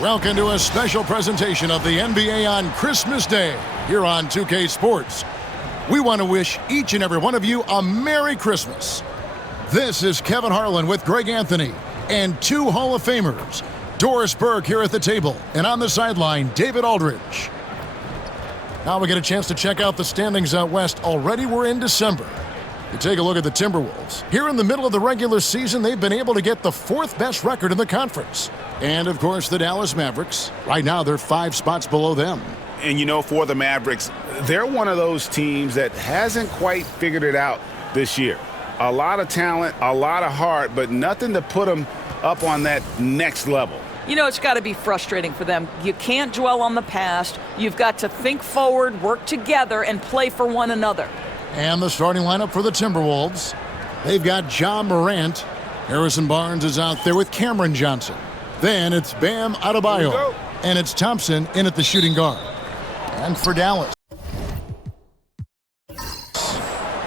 Welcome to a special presentation of the NBA on Christmas Day here on 2K Sports. We want to wish each and every one of you a Merry Christmas. This is Kevin Harlan with Greg Anthony and two Hall of Famers, Doris Burke here at the table, and on the sideline, David Aldridge. Now we get a chance to check out the standings out west. Already we're in December. You take a look at the Timberwolves. Here in the middle of the regular season, they've been able to get the fourth best record in the conference. And, of course, the Dallas Mavericks. Right now, they're 5 spots below them. And, you know, for the Mavericks, they're one of those teams that hasn't quite figured it out this year. A lot of talent, a lot of heart, but nothing to put them up on that next level. You know, it's got to be frustrating for them. You can't dwell on the past. You've got to think forward, work together, and play for one another. And the starting lineup for the Timberwolves. They've got Ja Morant. Harrison Barnes is out there with Cameron Johnson. Then it's Bam Adebayo. And it's Thompson in at the shooting guard. And for Dallas,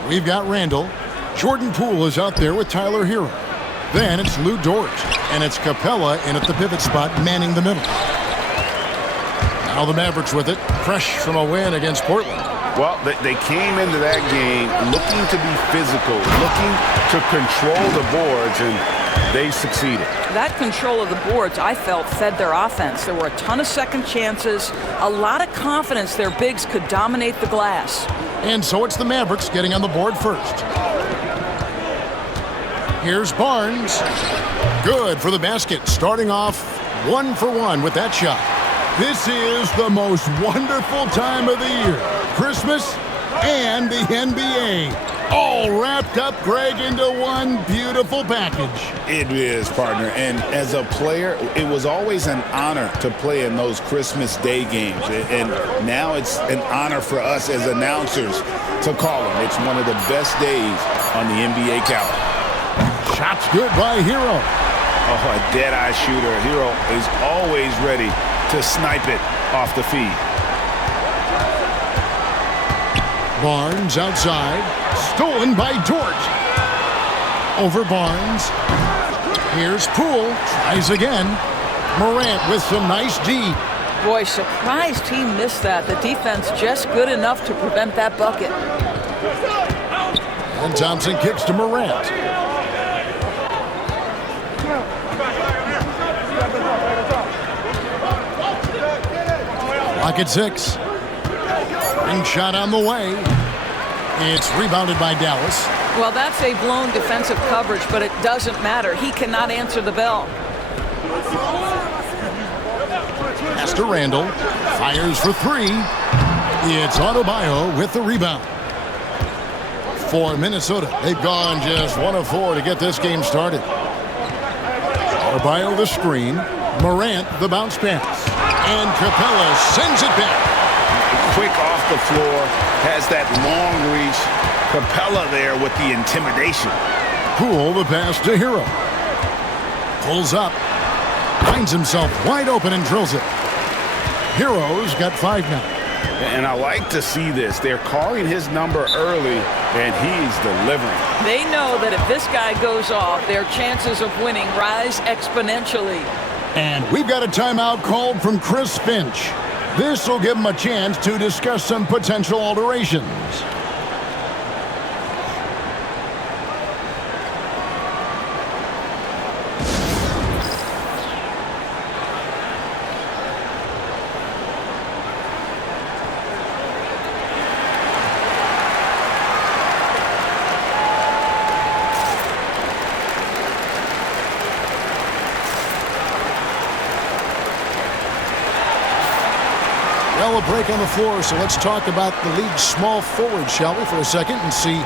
we've got Randall. Jordan Poole is out there with Tyler Hero. Then it's Lou Dort. And it's Capella in at the pivot spot, manning the middle. Now the Mavericks with it, fresh from a win against Portland. Well, they came into that game looking to be physical, looking to control the boards, and they succeeded. That control of the boards, I felt, fed their offense. There were a ton of second chances, a lot of confidence their bigs could dominate the glass. And so it's the Mavericks getting on the board first. Here's Barnes. Good for the basket, starting off 1 for 1 with that shot. This is the most wonderful time of the year. Christmas and the NBA. All wrapped up, Greg, into one beautiful package. It is, partner. And as a player, it was always an honor to play in those Christmas Day games. And now it's an honor for us as announcers to call them. It's one of the best days on the NBA calendar. Shot's good by Hero. Oh, a dead-eye shooter. Hero is always ready to snipe it off the feed. Barnes outside. Stolen by Dort. Over Barnes. Here's Poole. Tries again. Morant with some nice D. Boy, surprised he missed that. The defense just good enough to prevent that bucket. And Thompson kicks to Morant. Lock at 6. Ring shot on the way. It's rebounded by Dallas. Well, that's a blown defensive coverage, but it doesn't matter. He cannot answer the bell. Pass to Randall. Fires for 3. It's Adebayo with the rebound. For Minnesota, they've gone just 1 of 4 to get this game started. Adebayo the screen. Morant the bounce pass. And Capella sends it back. Quick off the floor, has that long reach. Capella there with the intimidation. Poole the pass to Hero. Pulls up. Finds himself wide open and drills it. Hero's got 5 now. And I like to see this. They're calling his number early, and he's delivering. They know that if this guy goes off, their chances of winning rise exponentially. And we've got a timeout called from Chris Finch. This will give him a chance to discuss some potential alterations. Well, a break on the floor, so let's talk about the league's small forwards, shall we, for a second, and see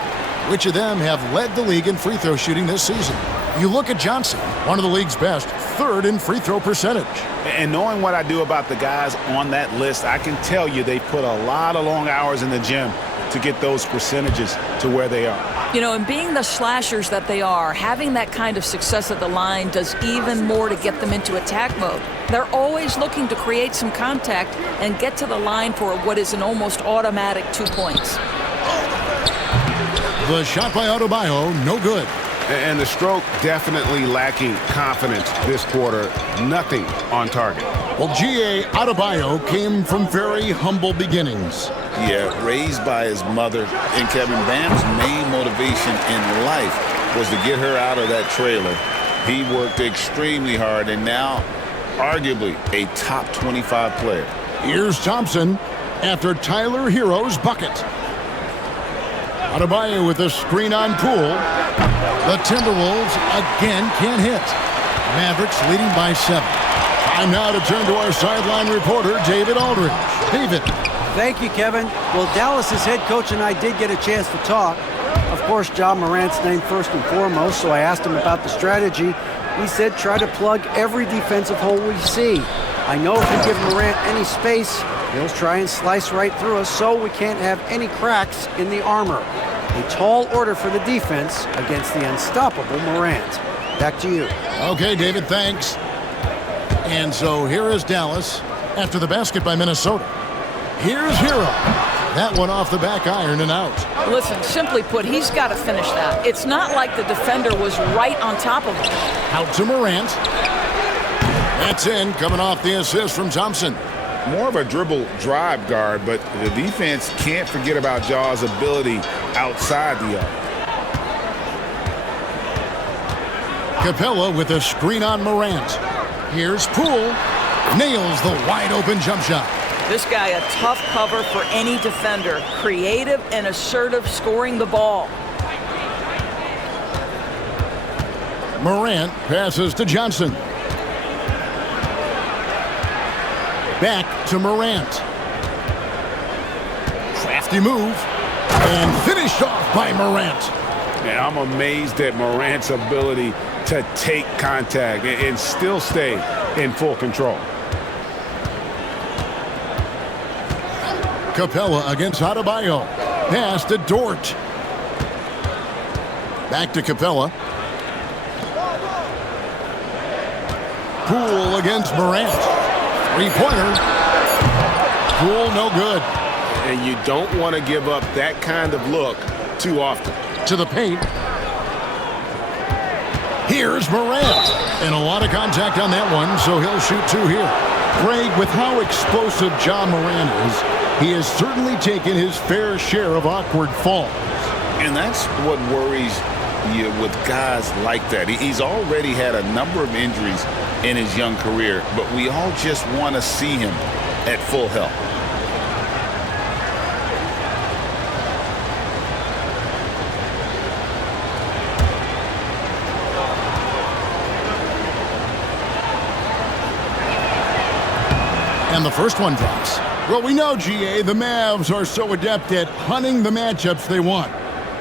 which of them have led the league in free throw shooting this season. You look at Johnson, one of the league's best, 3rd in free throw percentage. And knowing what I do about the guys on that list, I can tell you they put a lot of long hours in the gym to get those percentages to where they are. You know, and being the slashers that they are, having that kind of success at the line does even more to get them into attack mode. They're always looking to create some contact and get to the line for what is an almost automatic 2 points. The shot by Adebayo, no good. And the stroke definitely lacking confidence this quarter. Nothing on target. Well, G.A. Adebayo came from very humble beginnings. Yeah, raised by his mother. And Kevin, Bam's main motivation in life was to get her out of that trailer. He worked extremely hard and now arguably a top 25 player. Here's Thompson after Tyler Hero's bucket. Adebayo with a screen on Poole. The Timberwolves again can't hit. Mavericks leading by 7. Time now to turn to our sideline reporter, David Aldridge. David. Thank you, Kevin. Well, Dallas's head coach and I did get a chance to talk. Of course, Ja Morant's named first and foremost, so I asked him about the strategy. He said try to plug every defensive hole we see. I know if we give Morant any space, he'll try and slice right through us, so we can't have any cracks in the armor. A tall order for the defense against the unstoppable Morant. Back to you. Okay, David, thanks. And so here is Dallas after the basket by Minnesota. Here's Hero. That one off the back iron and out. Listen, simply put, he's got to finish that. It's not like the defender was right on top of him. Out to Morant. That's in, coming off the assist from Thompson. More of a dribble drive guard, but the defense can't forget about Ja's ability outside the arc. Capella with a screen on Morant. Here's Poole. Nails the wide-open jump shot. This guy a tough cover for any defender. Creative and assertive scoring the ball. Morant passes to Johnson. Back to Morant. Crafty move. And finished off by Morant. Yeah, I'm amazed at Morant's ability to take contact and still stay in full control. Capella against Adebayo. Pass to Dort. Back to Capella. Poole against Morant. Three-pointer. Poole no good. And you don't want to give up that kind of look too often. To the paint. Here's Morant. And a lot of contact on that one, so he'll shoot 2 here. Greg, with how explosive Ja Morant is, he has certainly taken his fair share of awkward falls. And that's what worries you with guys like that. He's already had a number of injuries in his young career, but we all just want to see him at full health. And the first one drops. Well, we know, GA, the Mavs are so adept at hunting the matchups they want.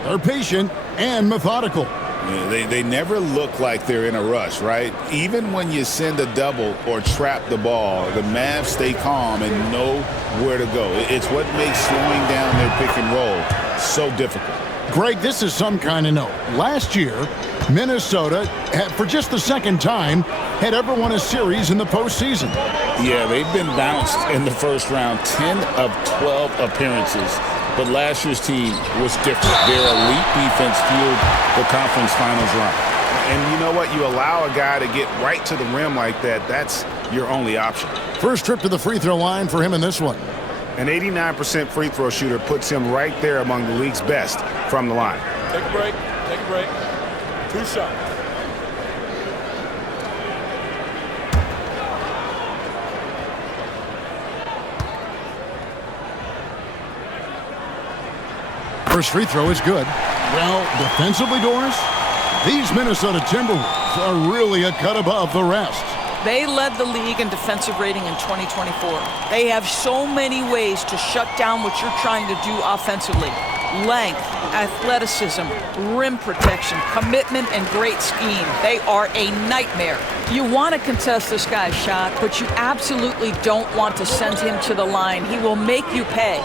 They're patient and methodical. Yeah, they never look like they're in a rush, right? Even when you send a double or trap the ball, the Mavs stay calm and know where to go. It's what makes slowing down their pick and roll so difficult. Greg, this is some kind of note. Last year, Minnesota, for just the second time, had ever won a series in the postseason. Yeah, they've been bounced in the first round, 10 of 12 appearances. But last year's team was different. Their elite defense fueled the conference finals run. And you know what? You allow a guy to get right to the rim like that, that's your only option. First trip to the free throw line for him in this one. An 89% free throw shooter puts him right there among the league's best from the line. Take a break. Take a break. 2 shots. First free throw is good. Well, defensively, Doris, these Minnesota Timberwolves are really a cut above the rest. They led the league in defensive rating in 2024. They have so many ways to shut down what you're trying to do offensively. Length, athleticism, rim protection, commitment, and great scheme. They are a nightmare. You want to contest this guy's shot, but you absolutely don't want to send him to the line. He will make you pay.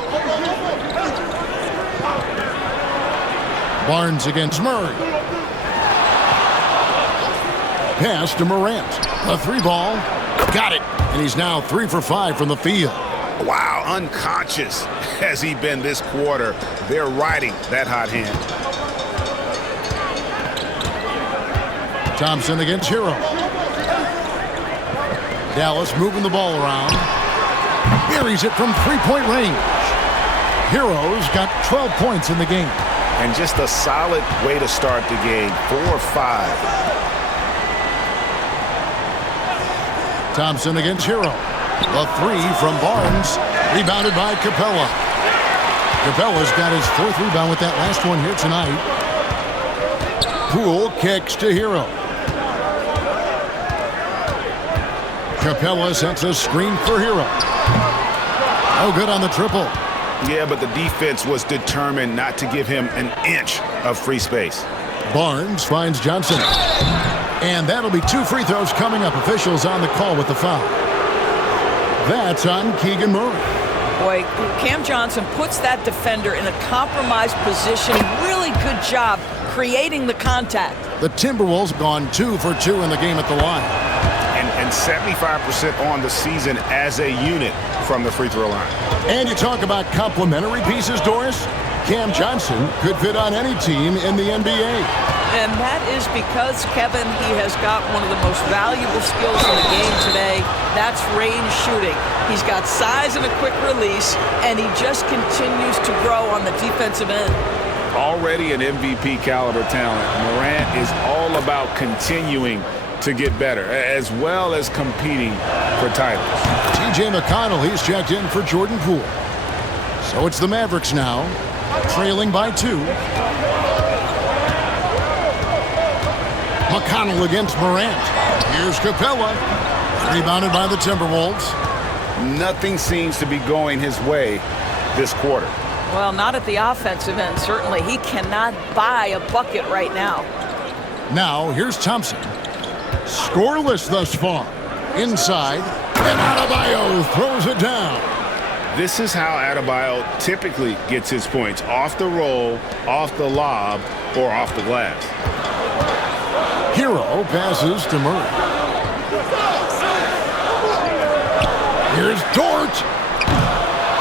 Barnes against Murray. Pass to Morant. A 3-ball. Got it. And he's now 3 for 5 from the field. Wow, unconscious has he been this quarter. They're riding that hot hand. Thompson against Hero. Dallas moving the ball around. Buries it from three-point range. Hero's got 12 points in the game. And just a solid way to start the game. 4-5. Thompson against Hero. A three from Barnes. Rebounded by Capella. Capella's got his fourth rebound with that last one here tonight. Poole kicks to Hero. Capella sets a screen for Hero. No good on the triple. Yeah, but the defense was determined not to give him an inch of free space. Barnes finds Johnson. And that'll be 2 free throws coming up. Officials on the call with the foul. That's on Keegan Murray. Boy, Cam Johnson puts that defender in a compromised position. Really good job creating the contact. The Timberwolves gone 2 for 2 in the game at the line. And 75% on the season as a unit from the free throw line. And you talk about complementary pieces, Doris. Cam Johnson could fit on any team in the NBA. And that is because, Kevin, he has got one of the most valuable skills in the game today. That's range shooting. He's got size and a quick release, and he just continues to grow on the defensive end. Already an MVP caliber talent, Morant is all about continuing to get better, as well as competing for titles. TJ McConnell, he's checked in for Jordan Poole. So it's the Mavericks now, trailing by 2. McConnell against Morant. Here's Capella. Rebounded by the Timberwolves. Nothing seems to be going his way this quarter. Well, not at the offensive end, certainly. He cannot buy a bucket right now. Now, here's Thompson. Scoreless thus far. Inside, and Adebayo throws it down. This is how Adebayo typically gets his points. Off the roll, off the lob, or off the glass. Hero passes to Murray. Here's Dort.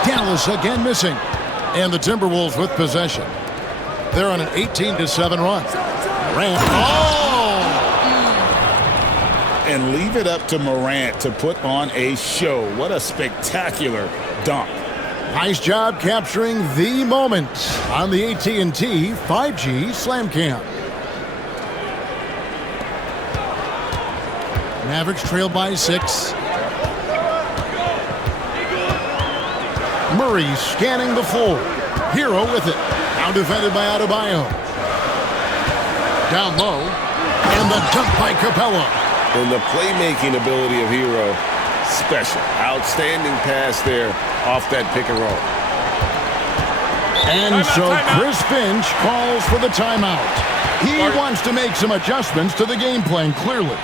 Dallas again missing. And the Timberwolves with possession. They're on an 18-7 run. Morant. And leave it up to Morant to put on a show. What a spectacular dunk. Nice job capturing the moment on the AT&T 5G Slam Cam. Mavericks trail by 6. Murray scanning the floor. Hero with it. Now defended by Adebayo. Down low. And the dunk by Capella. And the playmaking ability of Hero, special. Outstanding pass there off that pick and roll. And so Chris Finch calls for the timeout. He wants to make some adjustments to the game plan, clearly.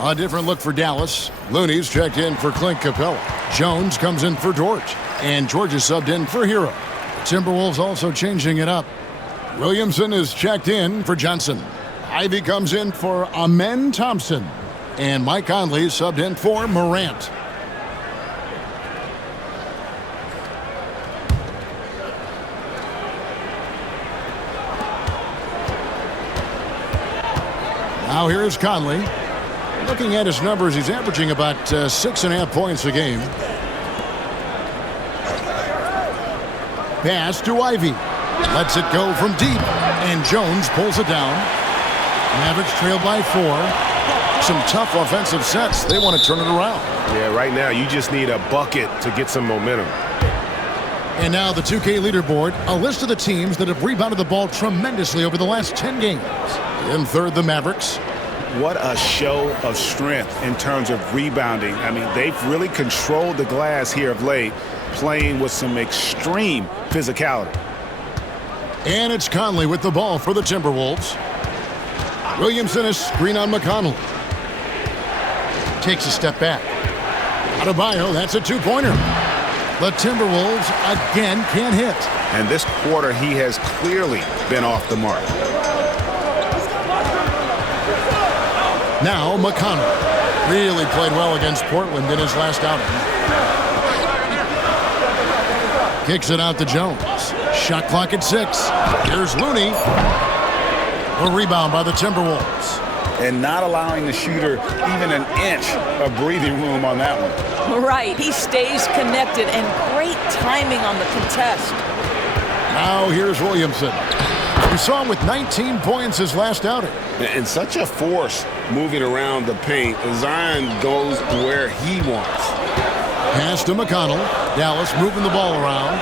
A different look for Dallas. Looney's checked in for Clint Capella. Jones comes in for Dort. And George is subbed in for Hero. The Timberwolves also changing it up. Williamson is checked in for Johnson. Ivy comes in for Amen Thompson. And Mike Conley subbed in for Morant. Now here's Conley. Looking at his numbers, he's averaging about 6.5 points a game. Pass to Ivy. Lets it go from deep. And Jones pulls it down. Mavericks trail by 4. Some tough offensive sets. They want to turn it around. Yeah, right now you just need a bucket to get some momentum. And now the 2K leaderboard, a list of the teams that have rebounded the ball tremendously over the last 10 games. In third, the Mavericks. what a show of strength in terms of rebounding. I mean, they've really controlled the glass here of late, playing with some extreme physicality. And it's Conley with the ball for the Timberwolves. Williamson is screen on McConnell. Takes a step back. Adebayo, that's a two-pointer. The Timberwolves again can't hit. And this quarter, he has clearly been off the mark. Now McConnell really played well against Portland in his last outing. Kicks it out to Jones. Shot clock at 6. Here's Looney. A rebound by the Timberwolves. And not allowing the shooter even an inch of breathing room on that one. Right. He stays connected, and great timing on the contest. Now here's Williamson. We saw him with 19 points his last outing. And such a force moving around the paint. Zion goes where he wants. Pass to McConnell. Dallas moving the ball around.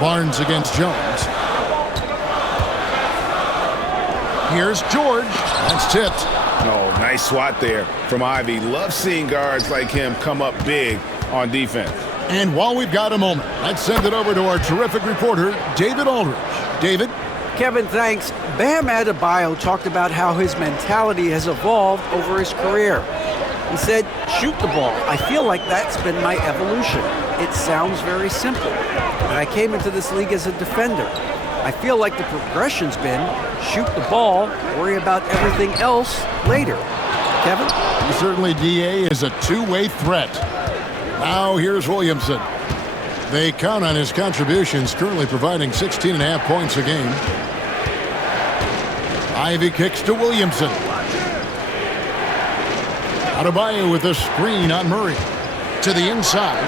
Barnes against Jones. Here's George. That's tipped. Oh, nice swat there from Ivy. Love seeing guards like him come up big on defense. And while we've got a moment, let's send it over to our terrific reporter, David Aldridge. David? Kevin, thanks. Bam Adebayo talked about how his mentality has evolved over his career. He said, shoot the ball. I feel like that's been my evolution. It sounds very simple. But I came into this league as a defender. I feel like the progression's been shoot the ball, worry about everything else later. Kevin? Certainly, DA is a two-way threat. Now here's Williamson. They count on his contributions, currently providing 16.5 points a game. Ivy kicks to Williamson. Adebayo with a screen on Murray. To the inside.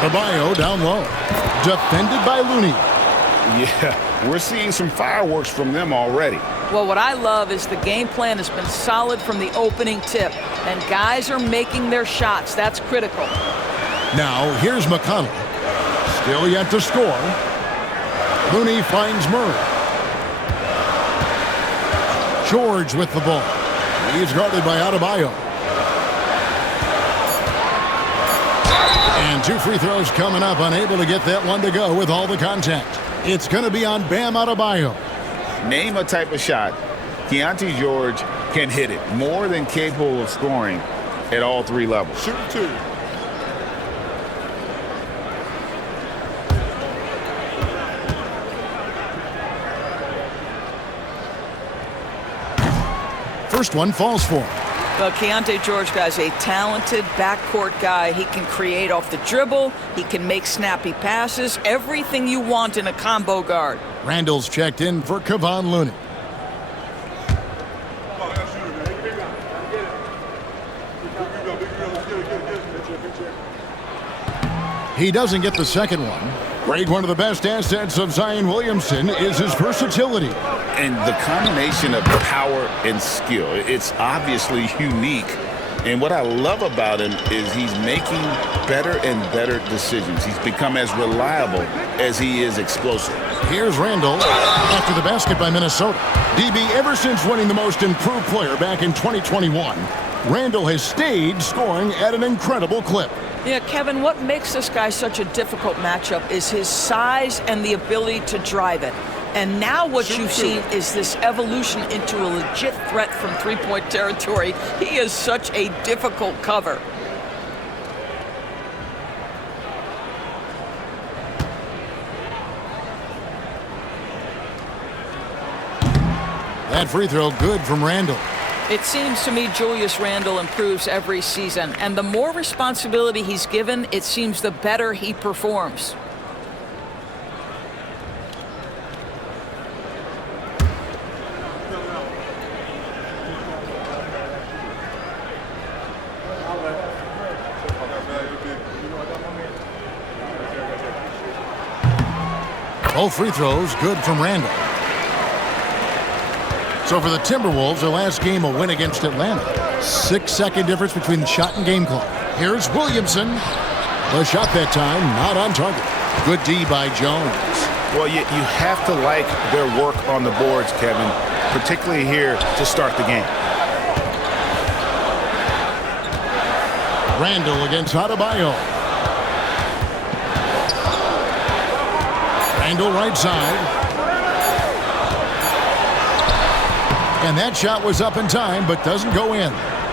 Adebayo down low. Defended by Looney. Yeah, we're seeing some fireworks from them already. Well, what I love is the game plan has been solid from the opening tip, and guys are making their shots. That's critical. Now, here's McConnell. Still yet to score. Looney finds Murray. George with the ball. He's guarded by Adebayo. And 2 free throws coming up, unable to get that one to go with all the contact. It's going to be on Bam Adebayo. Name a type of shot Keontae George can hit it. More than capable of scoring at all 3 levels. Shoot 2. First one falls for him. Well, Keontae George, guys, a talented backcourt guy. He can create off the dribble. He can make snappy passes. Everything you want in a combo guard. Randall's checked in for Kevon Looney. He doesn't get the second one. Grade one of the best assets of Zion Williamson is his versatility. And the combination of power and skill, it's obviously unique. And what I love about him is he's making better and better decisions. He's become as reliable as he is explosive. Here's Randall after the basket by Minnesota. DB, ever since winning the most improved player back in 2021, Randall has stayed scoring at an incredible clip. Yeah, Kevin, what makes this guy such a difficult matchup is his size and the ability to drive it. And now what you've seen is this evolution into a legit threat from three-point territory. He is such a difficult cover. That free throw good from Randall. It seems to me Julius Randle improves every season, and the more responsibility he's given, it seems the better he performs. Both free throws good from Randall. So for the Timberwolves, their last game a win against Atlanta. 6-second difference between the shot and game clock. Here's Williamson. The shot that time not on target. Good D by Jones. Well, you have to like their work on the boards, Kevin, particularly here to start the game. Randall against Adebayo. Randall right side. And that shot was up in time, but doesn't go in.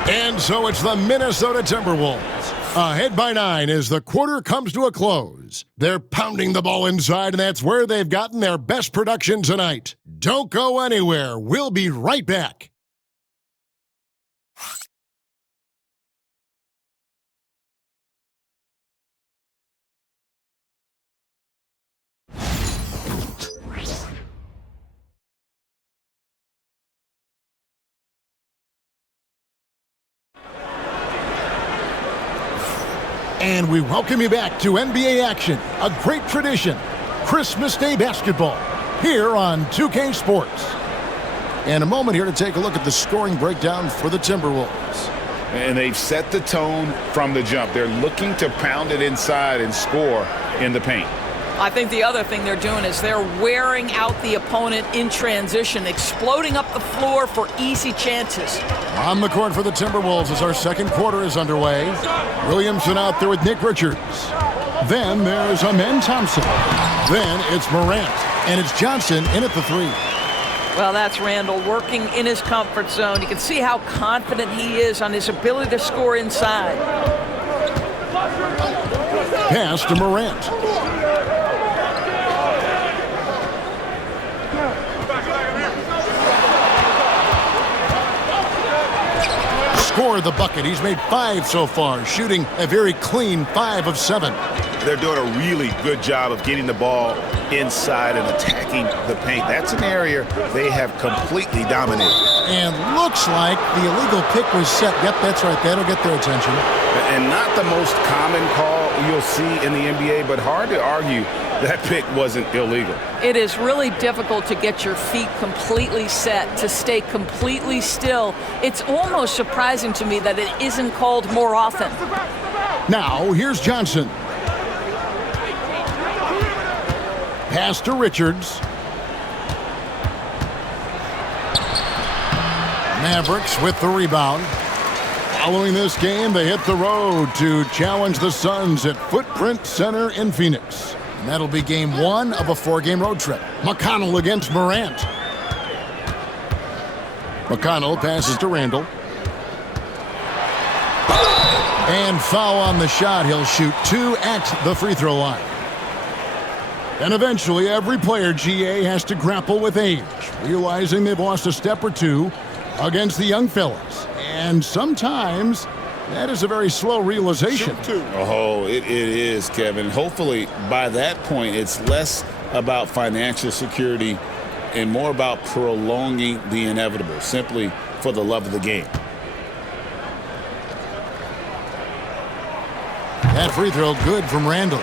And so it's the Minnesota Timberwolves. Ahead by 9 as the quarter comes to a close. They're pounding the ball inside, and that's where they've gotten their best production tonight. Don't go anywhere. We'll be right back. And we welcome you back to NBA action, a great tradition, Christmas Day basketball, here on 2K Sports. And a moment here to take a look at the scoring breakdown for the Timberwolves. And they've set the tone from the jump. They're looking to pound it inside and score in the paint. I think the other thing they're doing is they're wearing out the opponent in transition, exploding up the floor for easy chances. On the court for the Timberwolves as our second quarter is underway. Williamson out there with Nick Richards. Then there's Amen Thompson. Then it's Morant. And it's Johnson in at the 3. Well, that's Randall working in his comfort zone. You can see how confident he is on his ability to score inside. Pass to Morant. Scored the bucket. He's made 5 so far, shooting a very clean 5 of 7. They're doing a really good job of getting the ball inside and attacking the paint. That's an area they have completely dominated. And looks like the illegal pick was set. Yep, that's right. That'll get their attention. And not the most common call you'll see in the NBA, but hard to argue that pick wasn't illegal. It is really difficult to get your feet completely set, to stay completely still. It's almost surprising to me that it isn't called more often. Now, here's Johnson. Pass to Richards. Mavericks with the rebound. Following this game, they hit the road to challenge the Suns at Footprint Center in Phoenix. And that'll be game 1 of a 4-game road trip. McConnell against Morant. McConnell passes to Randall. And foul on the shot. He'll shoot 2 at the free throw line. And eventually, every player, GA, has to grapple with age, realizing they've lost a step or 2 against the young fellas. And sometimes that is a very slow realization. Oh, it is, Kevin. Hopefully, by that point, it's less about financial security and more about prolonging the inevitable, simply for the love of the game. That free throw good from Randall.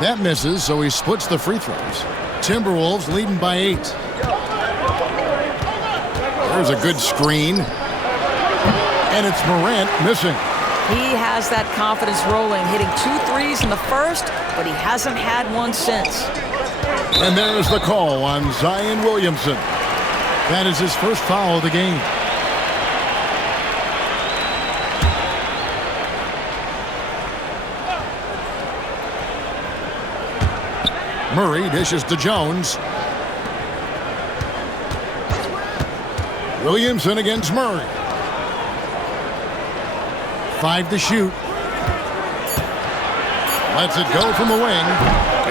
That misses, so he splits the free throws. Timberwolves leading by 8. There's a good screen. And it's Morant missing. He has that confidence rolling, hitting 2 threes in the first, but he hasn't had one since. And there's the call on Zion Williamson. That is his first foul of the game. Murray dishes to Jones. Williamson against Murray. 5 to shoot. Lets it go from the wing.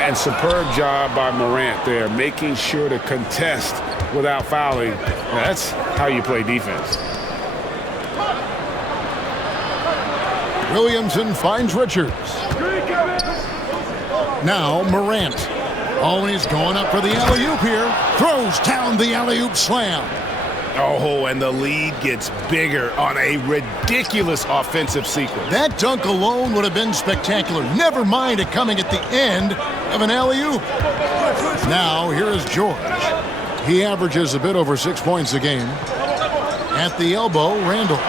And superb job by Morant there, making sure to contest without fouling. That's how you play defense. Williamson finds Richards. Now Morant. Oh, and he's going up for the alley-oop here. Throws down the alley-oop slam. Oh, and the lead gets bigger on a ridiculous offensive sequence. That dunk alone would have been spectacular. Never mind it coming at the end of an alley-oop. Now, here is George. He averages a bit over 6 points a game. At the elbow, Randall.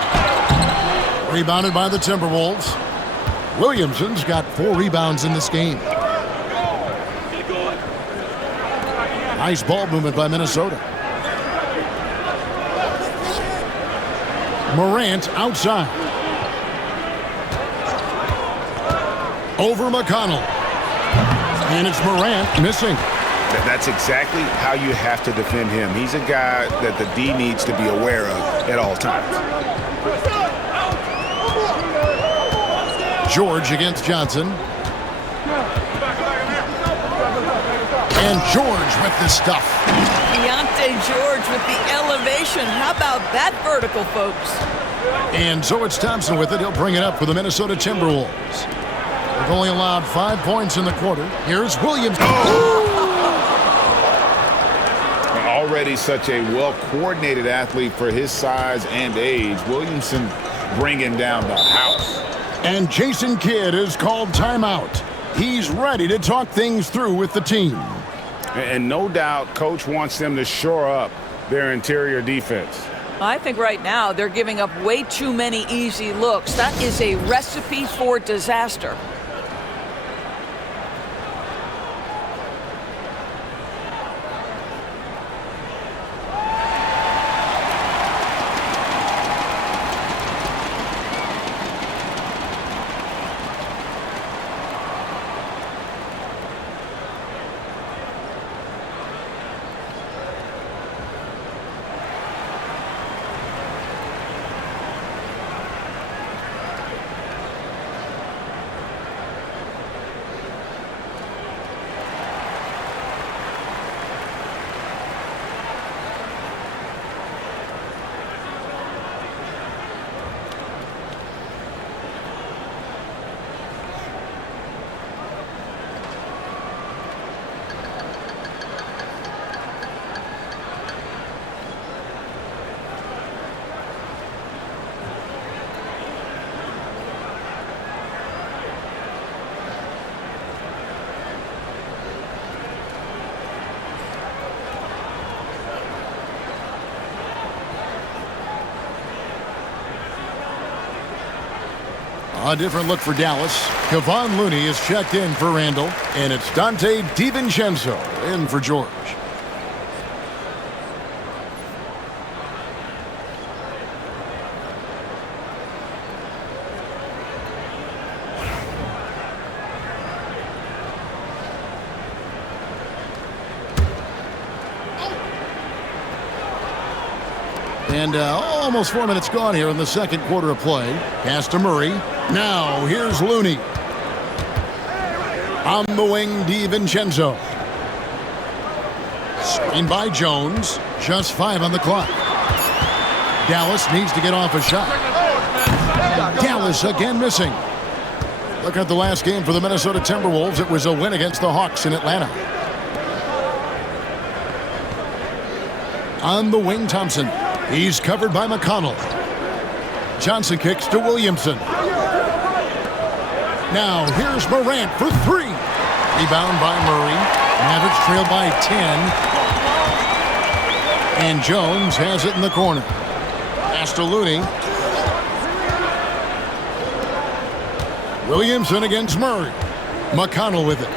Rebounded by the Timberwolves. Williamson's got 4 rebounds in this game. Nice ball movement by Minnesota. Morant outside. Over McConnell. And it's Morant missing. That's exactly how you have to defend him. He's a guy that the D needs to be aware of at all times. George against Johnson. And George with the stuff. Deontay George with the elevation. How about that vertical, folks? And so it's Thompson with it. He'll bring it up for the Minnesota Timberwolves. They've only allowed 5 points in the quarter. Here's Williams. Already such a well-coordinated athlete for his size and age. Williamson bringing down the house. And Jason Kidd is called timeout. He's ready to talk things through with the team. And no doubt, Coach wants them to shore up their interior defense. I think right now they're giving up way too many easy looks. That is a recipe for disaster. A different look for Dallas. Kevon Looney is checked in for Randall, and it's Dante DiVincenzo in for George. And almost 4 minutes gone here in the second quarter of play. Pass to Murray. Now, here's Looney. On the wing, DiVincenzo. Screen by Jones. Just 5 on the clock. Dallas needs to get off a shot. Dallas again missing. Look at the last game for the Minnesota Timberwolves. It was a win against the Hawks in Atlanta. On the wing, Thompson. He's covered by McConnell. Johnson kicks to Williamson. Now, here's Morant for 3. Rebound by Murray. Mavericks trail by 10. And Jones has it in the corner. Pass to Looney. Williamson against Murray. McConnell with it.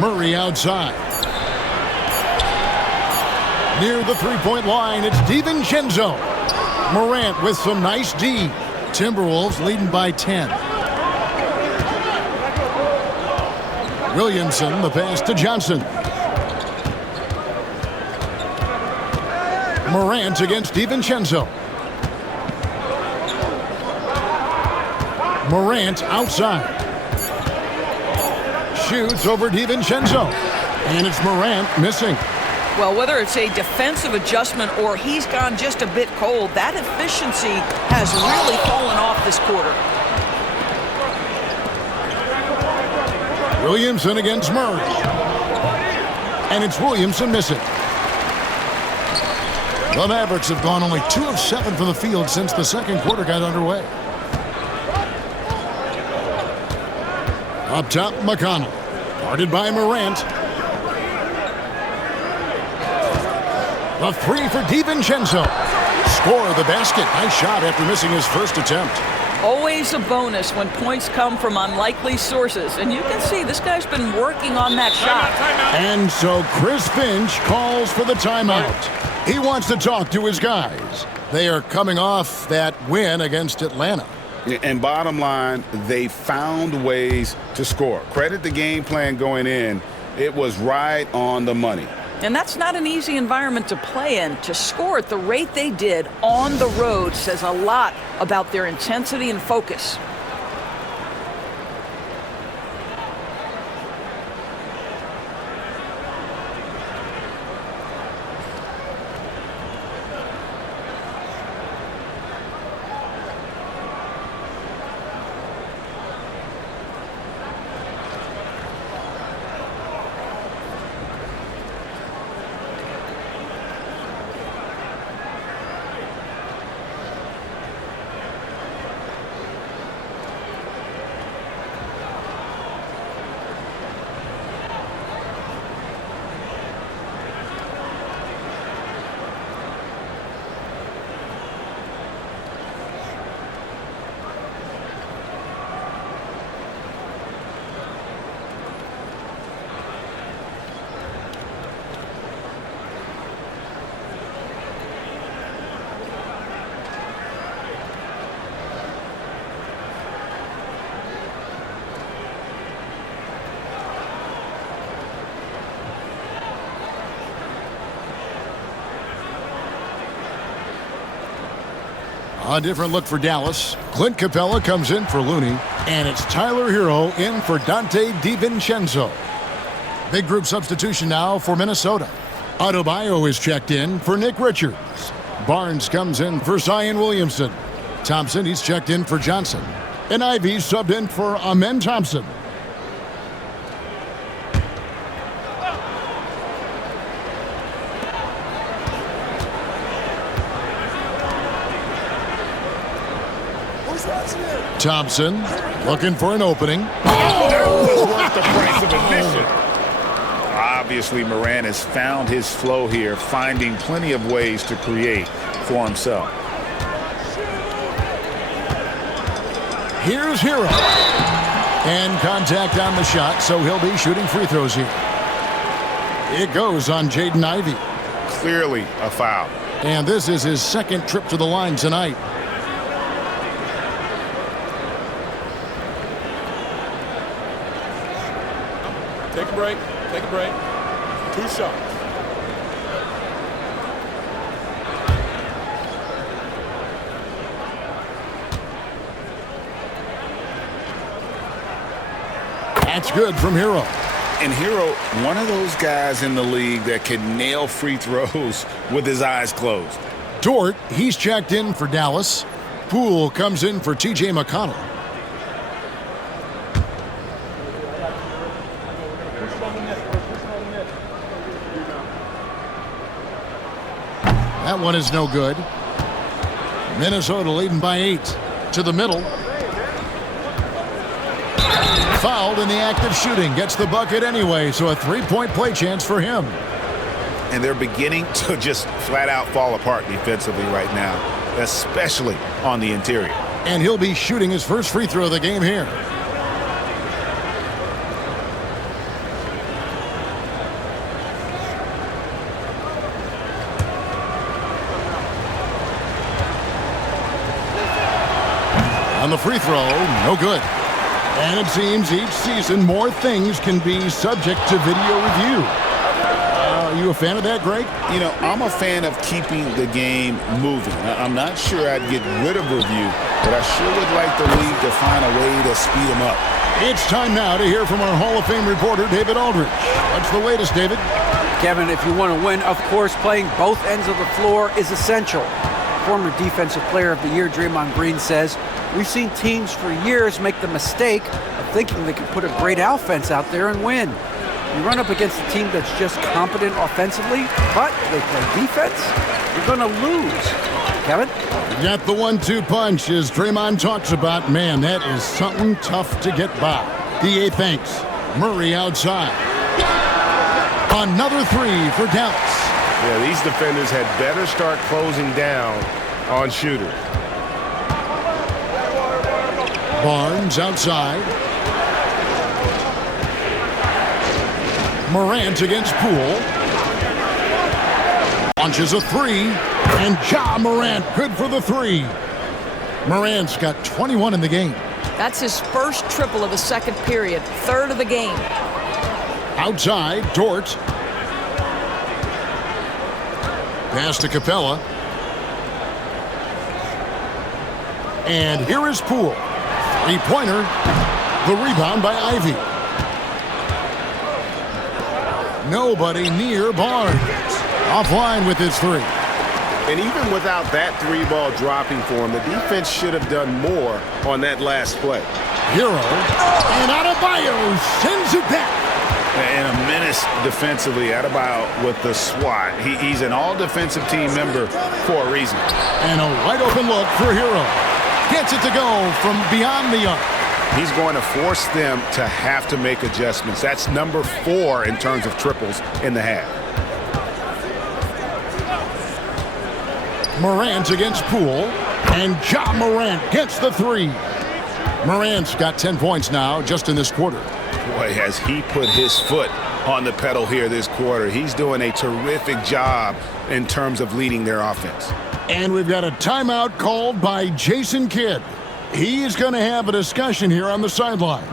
Murray outside. Near the three-point line, it's DiVincenzo. Morant with some nice D. Timberwolves leading by 10. Williamson, the pass to Johnson. Morant against DiVincenzo. Morant outside. Shoots over DiVincenzo. And it's Morant missing. Well, whether it's a defensive adjustment or he's gone just a bit cold, that efficiency has really fallen off this quarter. Williamson against Murray. And it's Williamson missing. The Mavericks have gone only 2 of 7 from the field since the second quarter got underway. Up top, McConnell. Guarded by Morant. The 3 for DiVincenzo. Score the basket. Nice shot after missing his first attempt. Always a bonus when points come from unlikely sources. And you can see this guy's been working on that shot. And so Chris Finch calls for the timeout. He wants to talk to his guys. They are coming off that win against Atlanta. And bottom line, they found ways to score. Credit the game plan going in. It was right on the money. And that's not an easy environment to play in. To score at the rate they did on the road says a lot about their intensity and focus. A different look for Dallas. Clint Capella comes in for Looney. And it's Tyler Hero in for Dante DiVincenzo. Big group substitution now for Minnesota. Adebayo is checked in for Nick Richards. Barnes comes in for Zion Williamson. Thompson, he's checked in for Johnson. And Ivey subbed in for Amen Thompson. Thompson looking for an opening. That was worth the price of admission. Obviously, Morant has found his flow here, finding plenty of ways to create for himself. Here's Hero. And contact on the shot, so he'll be shooting free throws here. It goes on Jaden Ivey. Clearly a foul. And this is his second trip to the line tonight. Take a break. Take a break. 2 shots. That's good from Hero. And Hero, one of those guys in the league that can nail free throws with his eyes closed. Dort, he's checked in for Dallas. Poole comes in for TJ McConnell. That one is no good. Minnesota leading by 8. To the middle. Fouled in the act of shooting. Gets the bucket anyway, so a 3-point play chance for him. And they're beginning to just flat out fall apart defensively right now, especially on the interior. And he'll be shooting his first free throw of the game here. On the free throw, no good. And it seems each season more things can be subject to video review. Are you a fan of that, Greg? You know, I'm a fan of keeping the game moving. I'm not sure I'd get rid of review, but I sure would like the league to find a way to speed them up. It's time now to hear from our Hall of Fame reporter, David Aldridge. What's the latest, David? Kevin, if you want to win, of course, playing both ends of the floor is essential. Former Defensive Player of the Year Draymond Green says, "We've seen teams for years make the mistake of thinking they can put a great offense out there and win. You run up against a team that's just competent offensively, but they play defense, you're going to lose. Kevin? Got the 1-2 punch as Draymond talks about. Man, that is something tough to get by. DA thanks. Murray outside. Another three for Dallas. Yeah, these defenders had better start closing down on shooters. Barnes outside. Morant against Poole. Launches a three. And Ja Morant good for the three. Morant's got 21 in the game. That's his first triple of the second period, third of the game. Outside, Dort. Pass to Capella. And here is Poole. Three-pointer. The rebound by Ivy. Nobody near Barnes. Offline with his three. And even without that three ball dropping for him, the defense should have done more on that last play. Hero. And Adebayo sends it back. And a menace defensively. Adebayo with the swat. He's an all-defensive team member for a reason. And a wide-open look for Hero. Gets it to go from beyond the arc. He's going to force them to have to make adjustments. That's number 4 in terms of triples in the half. Morant against Poole. And Ja Morant gets the three. Morant's got 10 points now just in this quarter. Boy, has he put his foot on the pedal here this quarter. He's doing a terrific job in terms of leading their offense. And we've got a timeout called by Jason Kidd. He's going to have a discussion here on the sideline.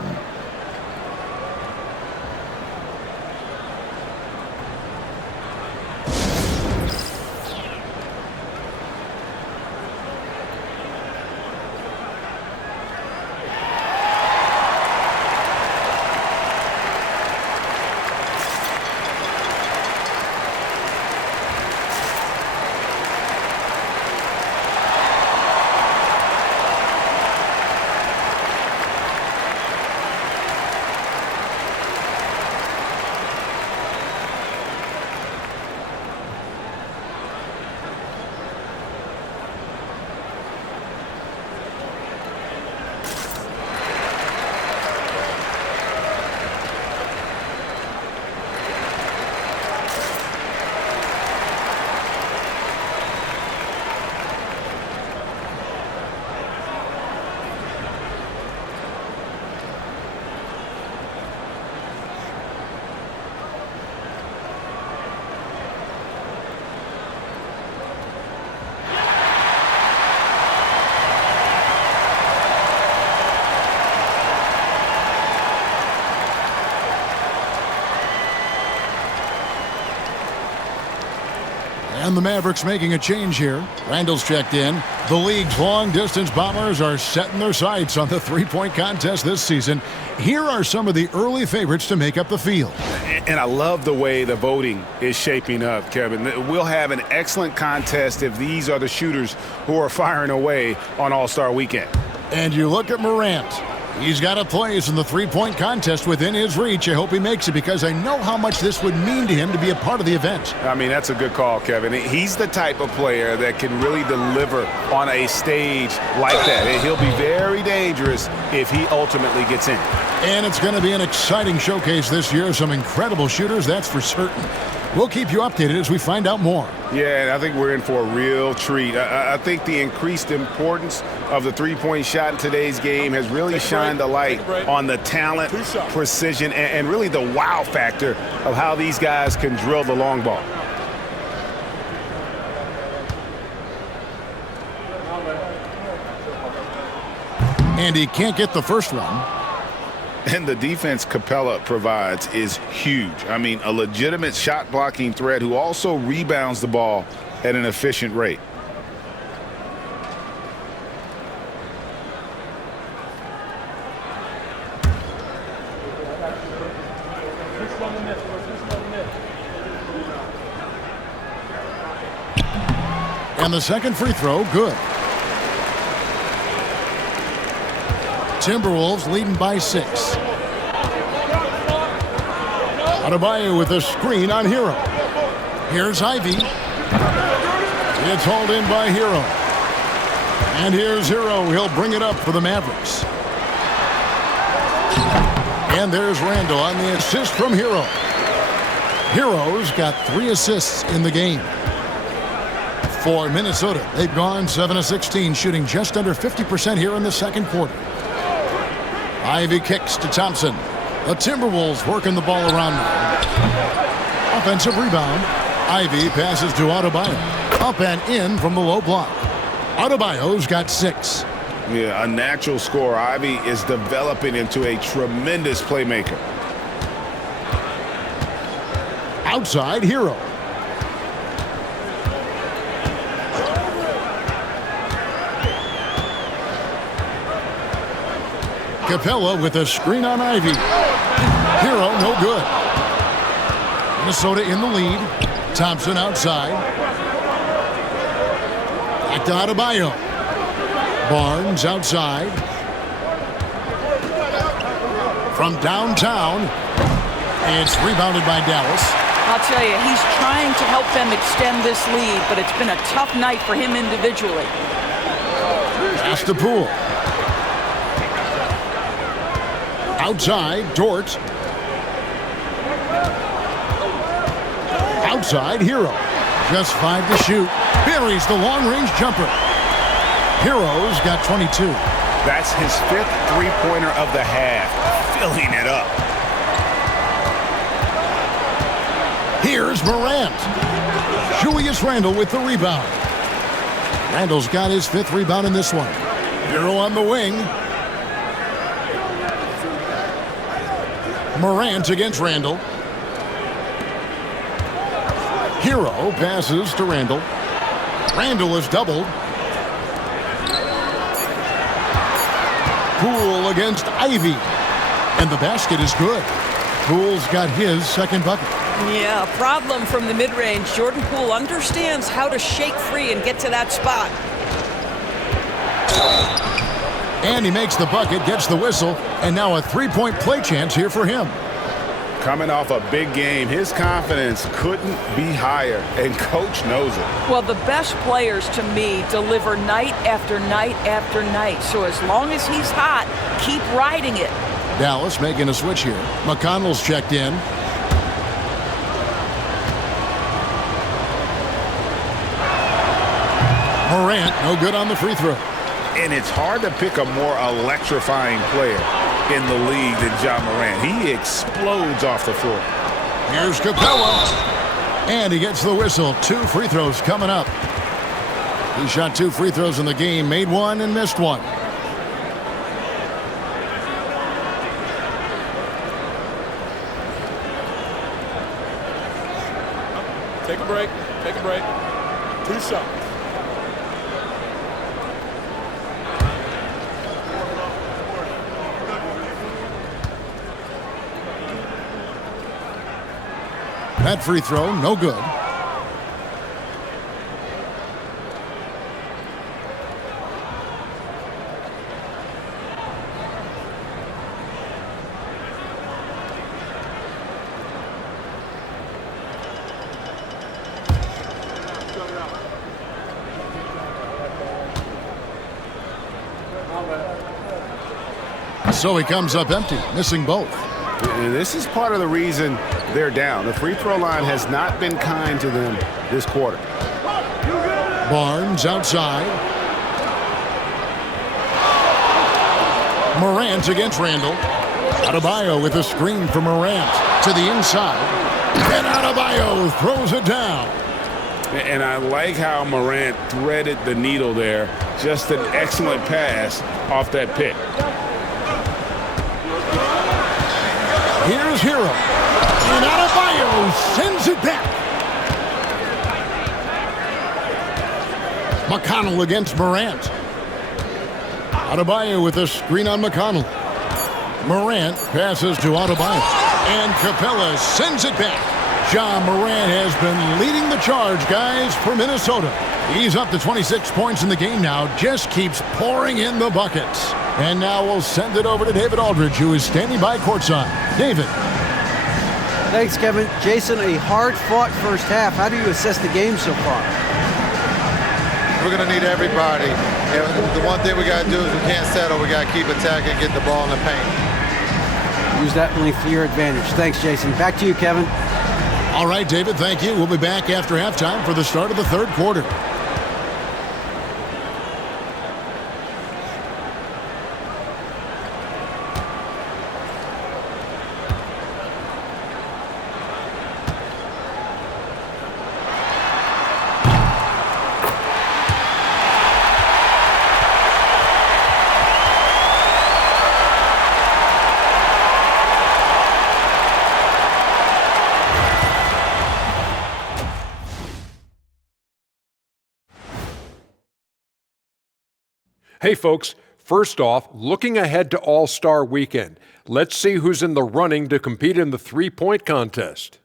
And the Mavericks making a change here. Randall's checked in. The league's long-distance bombers are setting their sights on the three-point contest this season. Here are some of the early favorites to make up the field. And I love the way the voting is shaping up, Kevin. We'll have an excellent contest if these are the shooters who are firing away on All-Star Weekend. And you look at Morant. He's got a place in the three-point contest within his reach. I hope he makes it because I know how much this would mean to him to be a part of the event. I mean, that's a good call, Kevin. He's the type of player that can really deliver on a stage like that. He'll be very dangerous if he ultimately gets in. And it's going to be an exciting showcase this year. Some incredible shooters, that's for certain. We'll keep you updated as we find out more. Yeah, I think we're in for a real treat. I think the increased importance of the three-point shot in today's game has really shined the light on the talent, precision, and really the wow factor of how these guys can drill the long ball. And he can't get the first one. And the defense Capella provides is huge. I mean, a legitimate shot blocking threat who also rebounds the ball at an efficient rate. And the second free throw, good. Timberwolves leading by 6. Adebayo with a screen on Hero. Here's Ivy. It's hauled in by Hero. And here's Hero. He'll bring it up for the Mavericks. And there's Randall on the assist from Hero. Hero's got 3 assists in the game. For Minnesota, they've gone 7 of 16, shooting just under 50% here in the second quarter. Ivy kicks to Thompson. The Timberwolves working the ball around now. Offensive rebound. Ivy passes to Adebayo. Up and in from the low block. Adebayo's got 6. Yeah, a natural scorer. Ivy is developing into a tremendous playmaker. Outside, Hero. Capella with a screen on Ivy. Hero, no good. Minnesota in the lead. Thompson outside. Back to Adebayo. Barnes outside. From downtown. It's rebounded by Dallas. I'll tell you, he's trying to help them extend this lead, but it's been a tough night for him individually. Pass to Poole. Outside, Dort. Outside, Hero. Just 5 to shoot. Buries the long-range jumper. Hero's got 22. That's his 5th three-pointer of the half. Filling it up. Here's Morant. Julius Randle with the rebound. Randle's got his 5th rebound in this one. Hero on the wing. Morant against Randle. Hero passes to Randle. Randle is doubled. Poole against Ivy. And the basket is good. Poole's got his 2nd bucket. Yeah, a problem from the mid-range. Jordan Poole understands how to shake free and get to that spot. And he makes the bucket, gets the whistle, and now a 3-point play chance here for him. Coming off a big game, his confidence couldn't be higher, and coach knows it. Well, the best players, to me, deliver night after night after night. So as long as he's hot, keep riding it. Dallas making a switch here. McConnell's checked in. Morant, no good on the free throw. And it's hard to pick a more electrifying player in the league than Ja Morant. He explodes off the floor. Here's Capella. And he gets the whistle. 2 free throws coming up. He shot 2 free throws in the game, made 1 and missed 1. Take a break. Take a break. 2 shots. That free throw, no good. So he comes up empty, missing both. And this is part of the reason they're down. The free throw line has not been kind to them this quarter. Barnes outside. Morant against Randle. Adebayo with a screen for Morant to the inside. And Adebayo throws it down. And I like how Morant threaded the needle there. Just an excellent pass off that pick. Here's Hero. And Adebayo sends it back. McConnell against Morant. Adebayo with a screen on McConnell. Morant passes to Adebayo. And Capella sends it back. Ja Morant has been leading the charge, guys, for Minnesota. He's up to 26 points in the game now. Just keeps pouring in the buckets. And now we'll send it over to David Aldridge, who is standing by courtside. David. Thanks, Kevin. Jason, a hard-fought first half. How do you assess the game so far? We're going to need everybody. And the one thing we got to do is we can't settle. We got to keep attacking and get the ball in the paint. Use that length for your advantage. Thanks, Jason. Back to you, Kevin. All right, David, thank you. We'll be back after halftime for the start of the third quarter. Hey folks, first off, looking ahead to All-Star Weekend, let's see who's in the running to compete in the three-point contest.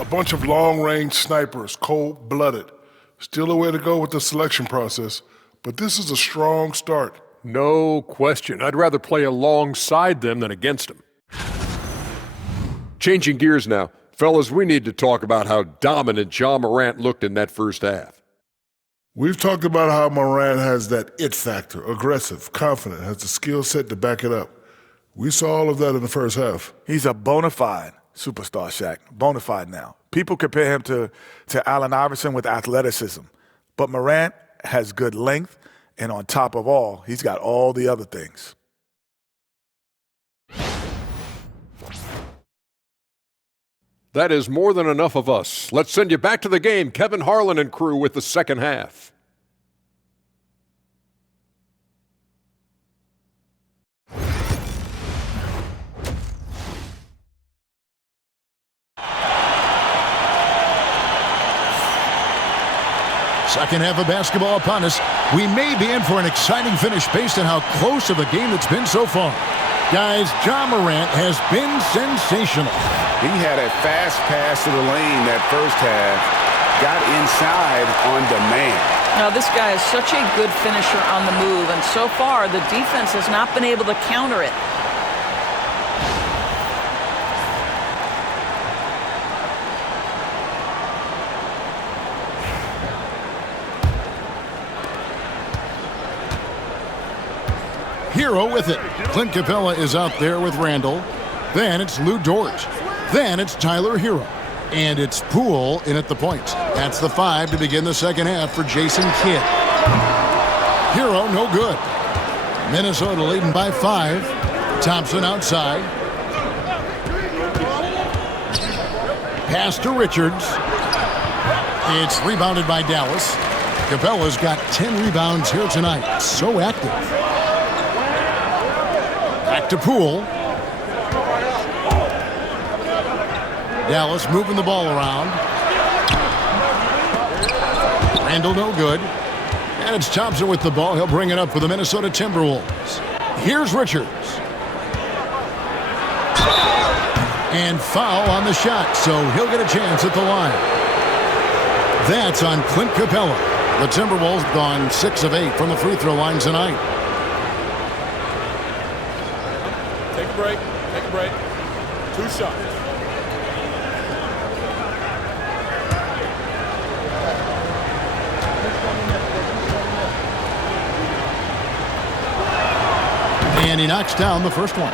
A bunch of long-range snipers, cold-blooded. Still a way to go with the selection process, but this is a strong start. No question. I'd rather play alongside them than against them. Changing gears now. Fellas, we need to talk about how dominant Ja Morant looked in that first half. We've talked about how Morant has that it factor, aggressive, confident, has the skill set to back it up. We saw all of that in the first half. He's a bona fide superstar, Shaq. Bona fide now. People compare him to Allen Iverson with athleticism. But Morant has good length, and on top of all, he's got all the other things. That is more than enough of us. Let's send you back to the game. Kevin Harlan and crew with the second half. Second half of basketball upon us. We may be in for an exciting finish based on how close of a game it's been so far. Guys, Ja Morant has been sensational. He had a fast pass to the lane that first half, got inside on demand. Now, this guy is such a good finisher on the move, and so far the defense has not been able to counter it. Hero with it. Clint Capella is out there with Randall. Then it's Lou Dort. Then it's Tyler Hero. And it's Poole in at the point. That's the 5 to begin the second half for Jason Kidd. Hero no good. Minnesota leading by 5. Thompson outside. Pass to Richards. It's rebounded by Dallas. Capella's got 10 rebounds here tonight. So active. Back to Poole. Dallas moving the ball around. Randall no good. And it's Thompson with the ball. He'll bring it up for the Minnesota Timberwolves. Here's Richards. And foul on the shot, so he'll get a chance at the line. That's on Clint Capella. The Timberwolves gone 6 of 8 from the free throw line tonight. Take a break. Take a break. 2 shots. And he knocks down the first one.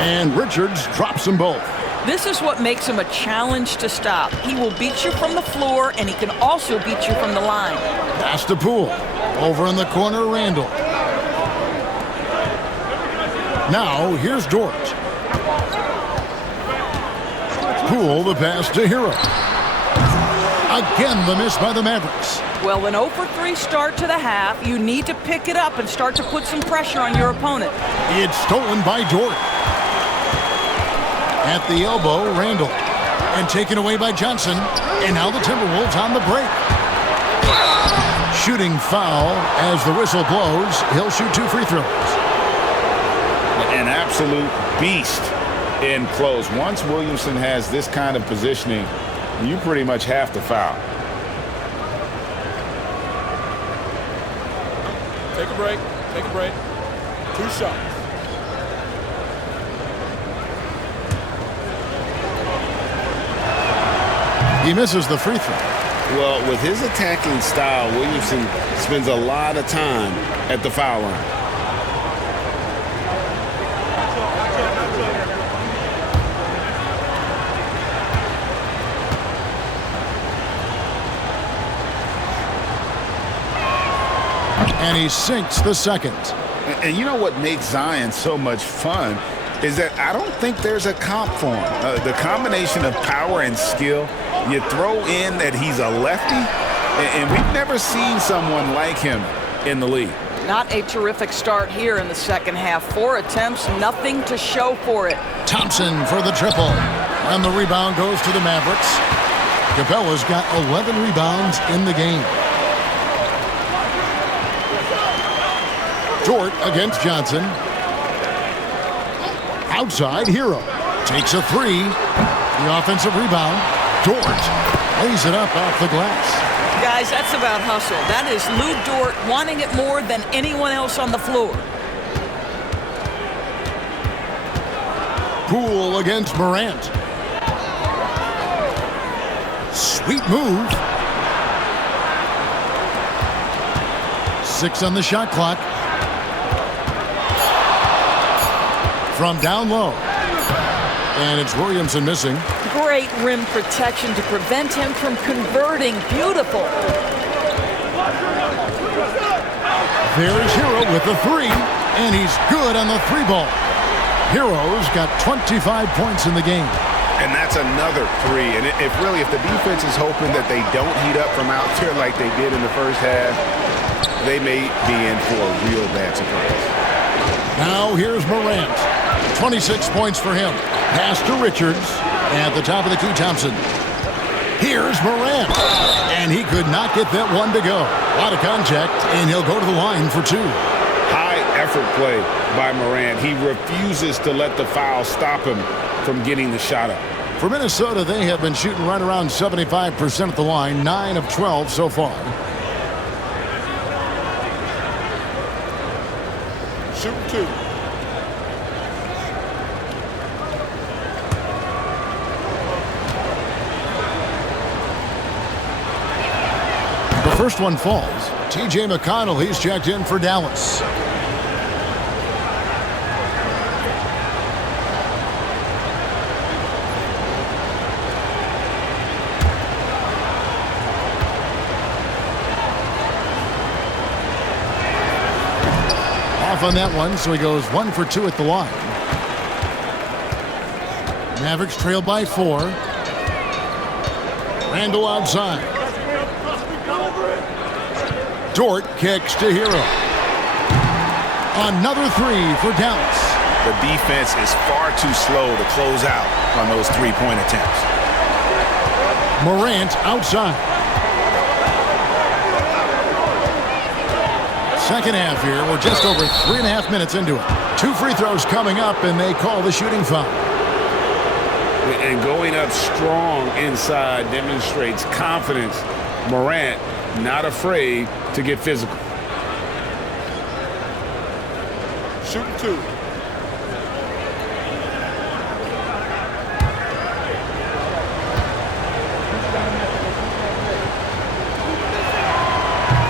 And Richards drops them both. This is what makes him a challenge to stop. He will beat you from the floor, and he can also beat you from the line. Pass to Poole. Over in the corner, Randall. Now, here's Dort. Poole, the pass to Hero. Again, the miss by the Mavericks. Well, an 0-for-3 start to the half. You need to pick it up and start to put some pressure on your opponent. It's stolen by Dort. At the elbow, Randall. And taken away by Johnson. And now the Timberwolves on the break. shooting foul. As the whistle blows, he'll shoot 2 free throws. An absolute beast in close. Once Williamson has this kind of positioning, you pretty much have to foul. Take a break. Take a break. 2 shots. He misses the free throw. Well, with his attacking style, Williamson spends a lot of time at the foul line. And he sinks the second. And you know what makes Zion so much fun is that I don't think there's a comp for him. The combination of power and skill, you throw in that he's a lefty, and we've never seen someone like him in the league. Not a terrific start here in the second half. 4 attempts, nothing to show for it. Thompson for the triple. And the rebound goes to the Mavericks. Capella's got 11 rebounds in the game. Dort against Johnson. Outside, Hero takes a 3. The offensive rebound. Dort lays it up off the glass. Guys, that's about hustle. That is Lou Dort wanting it more than anyone else on the floor. Poole against Morant. Sweet move. 6 on the shot clock. From down low. And it's Williamson missing. Great rim protection to prevent him from converting. Beautiful. There's Hero with the 3, and he's good on the 3-ball. Hero's got 25 points in the game. And that's another 3. And if the defense is hoping that they don't heat up from out there like they did in the first half, they may be in for a real bad surprise. Now here's Morant. 26 points for him. Pass to Richards. At the top of the key, Thompson. Here's Morant. And he could not get that one to go. A lot of contact, and he'll go to the line for 2. High effort play by Morant. He refuses to let the foul stop him from getting the shot up. For Minnesota, they have been shooting right around 75% at the line, 9 of 12 so far. Shooting 2. The first one falls. T.J. McConnell, he's checked in for Dallas. Off on that one, so he goes 1 for 2 at the line. Mavericks trail by 4. Randall outside. Dort kicks to Hero. Another 3 for Dallas. The defense is far too slow to close out on those 3-point attempts. Morant outside. Second half here. We're just over 3.5 minutes into it. 2 free throws coming up, and they call the shooting foul. And going up strong inside demonstrates confidence. Morant not afraid to get physical. Shooting 2.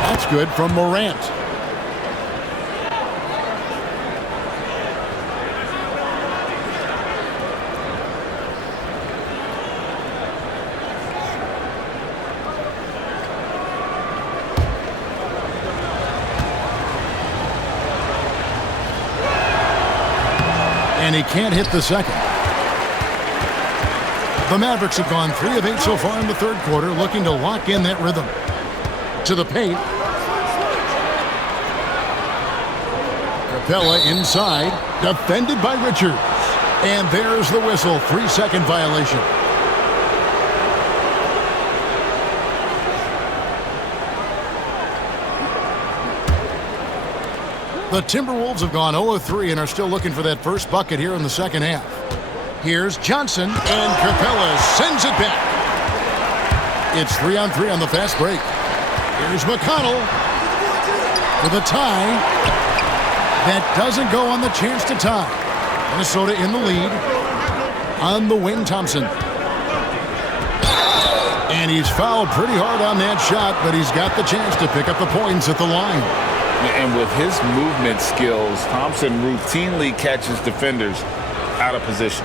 That's good from Morant. And he can't hit the second. The Mavericks have gone 3 of 8 so far in the third quarter, looking to lock in that rhythm. To the paint. Capella inside, defended by Richards. And there's the whistle, 3-second violation. The Timberwolves have gone 0 of 3 and are still looking for that first bucket here in the second half. Here's Johnson, and Capella sends it back. It's 3-on-3 on the fast break. Here's McConnell for the tie. That doesn't go on the chance to tie. Minnesota in the lead on the wing. Thompson. And he's fouled pretty hard on that shot, but he's got the chance to pick up the points at the line. And with his movement skills, Thompson routinely catches defenders out of position.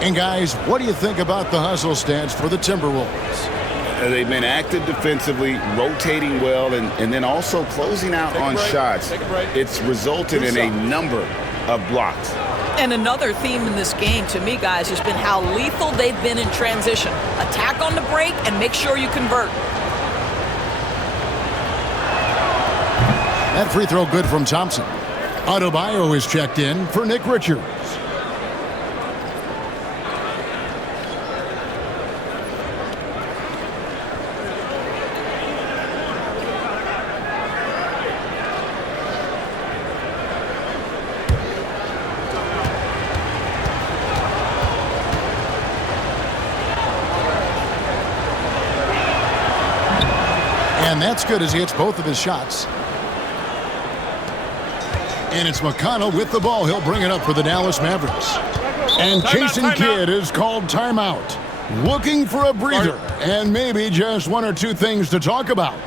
And guys, what do you think about the hustle stats for the Timberwolves? They've been active defensively, rotating well, and then also closing out on shots. It's resulted in a number of blocks. And another theme in this game, to me, guys, has been how lethal they've been in transition. Attack on the break and make sure you convert. That free throw good from Thompson. Adebayo is checked in for Nick Richards. And that's good as he hits both of his shots. And it's McConnell with the ball. He'll bring it up for the Dallas Mavericks. And Jason Kidd is called timeout. Looking for a breather and maybe just one or two things to talk about.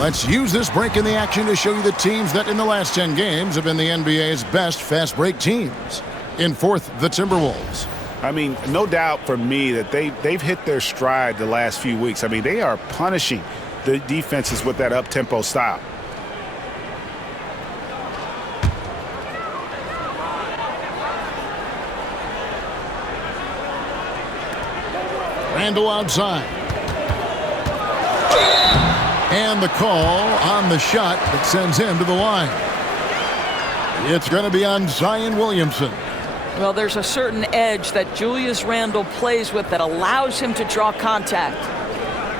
Let's use this break in the action to show you the teams that in the last 10 games have been the NBA's best fast break teams. In fourth, the Timberwolves. I mean, no doubt for me that they've hit their stride the last few weeks. I mean, they are punishing the defenses with that up-tempo style. Randall outside. And the call on the shot that sends him to the line. It's going to be on Zion Williamson. Well, there's a certain edge that Julius Randle plays with that allows him to draw contact.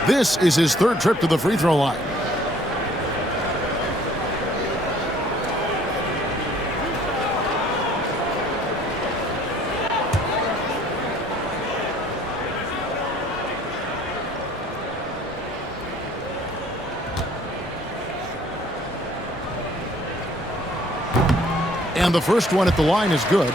This is his third trip to the free throw line. And the first one at the line is good.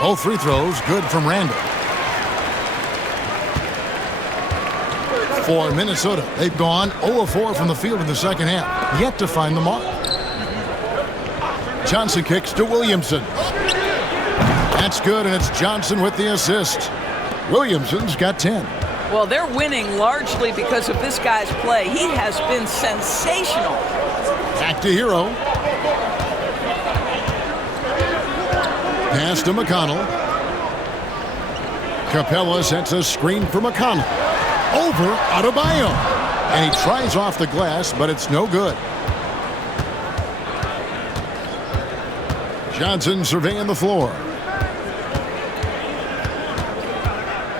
Both free throws good from Randall. For Minnesota, they've gone 0-4 from the field in the second half, yet to find the mark. Johnson kicks to Williamson. That's good, and it's Johnson with the assist. Williamson's got 10. Well, they're winning largely because of this guy's play. He has been sensational. Back to Hero. Pass to McConnell. Capella sets a screen for McConnell. Over Adebayo. And he tries off the glass, but it's no good. Johnson surveying the floor.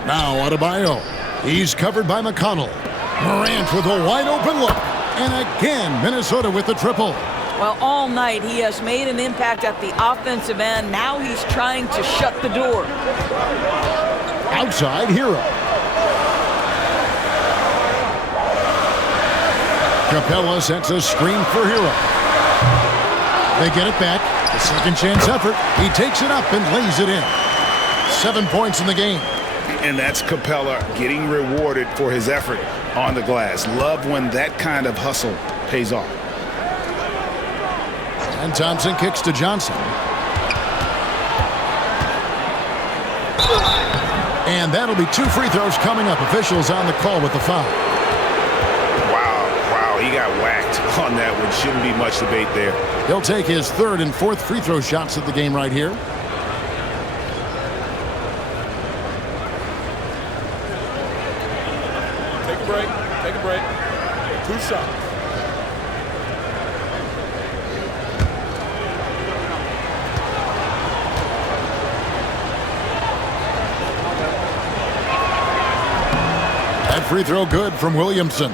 Now Adebayo. He's covered by McConnell. Morant with a wide open look. And again, Minnesota with the triple. Well, all night he has made an impact at the offensive end. Now he's trying to shut the door. Outside, Hero. Capella sets a screen for Hero. They get it back. The second chance effort. He takes it up and lays it in. 7 points in the game. And that's Capella getting rewarded for his effort on the glass. Love when that kind of hustle pays off. And Thompson kicks to Johnson. And that'll be 2 free throws coming up. Officials on the call with the foul. Wow, he got whacked on that one. Shouldn't be much debate there. He'll take his 3rd and 4th free throw shots of the game right here. Take a break. Take a break. 2 shots. That free throw good from Williamson.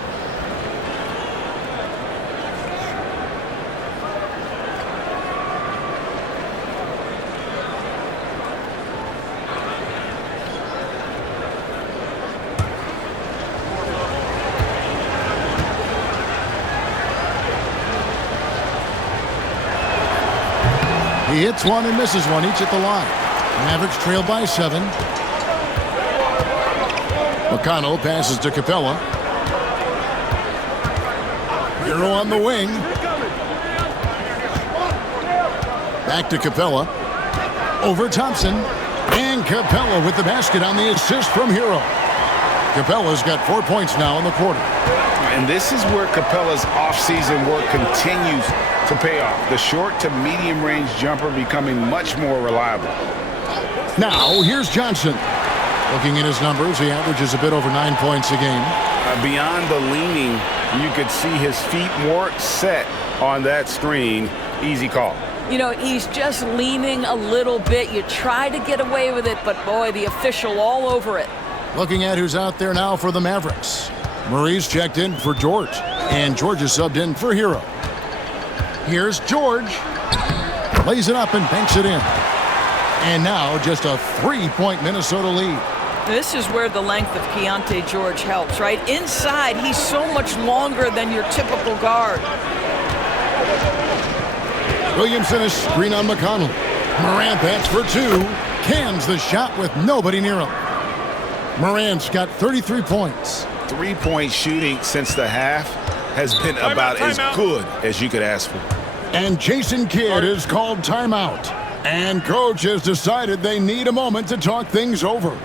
He hits one and misses one, each at the line. Mavericks trail by 7. McConnell passes to Capella. Hero on the wing. Back to Capella. Over Thompson. And Capella with the basket on the assist from Hero. Capella's got 4 points now in the quarter. And this is where Capella's offseason work continues to pay off. The short to medium range jumper becoming much more reliable. Now, here's Johnson. Looking at his numbers, he averages a bit over 9 points a game. Beyond the leaning, you could see his feet more set on that screen. Easy call. You know, he's just leaning a little bit. You try to get away with it, but boy, the official all over it. Looking at who's out there now for the Mavericks. Murray's checked in for George, and George is subbed in for Hero. Here's George. Lays it up and banks it in. And now just a 3-point Minnesota lead. This is where the length of Keontae George helps, right? Inside, he's so much longer than your typical guard. Williamson is screen on McConnell. Morant bats for 2. Cans the shot with nobody near him. Morant's got 33 points. 3-point shooting since the half has been about as good as you could ask for. And Jason Kidd is called timeout. And coach has decided they need a moment to talk things over.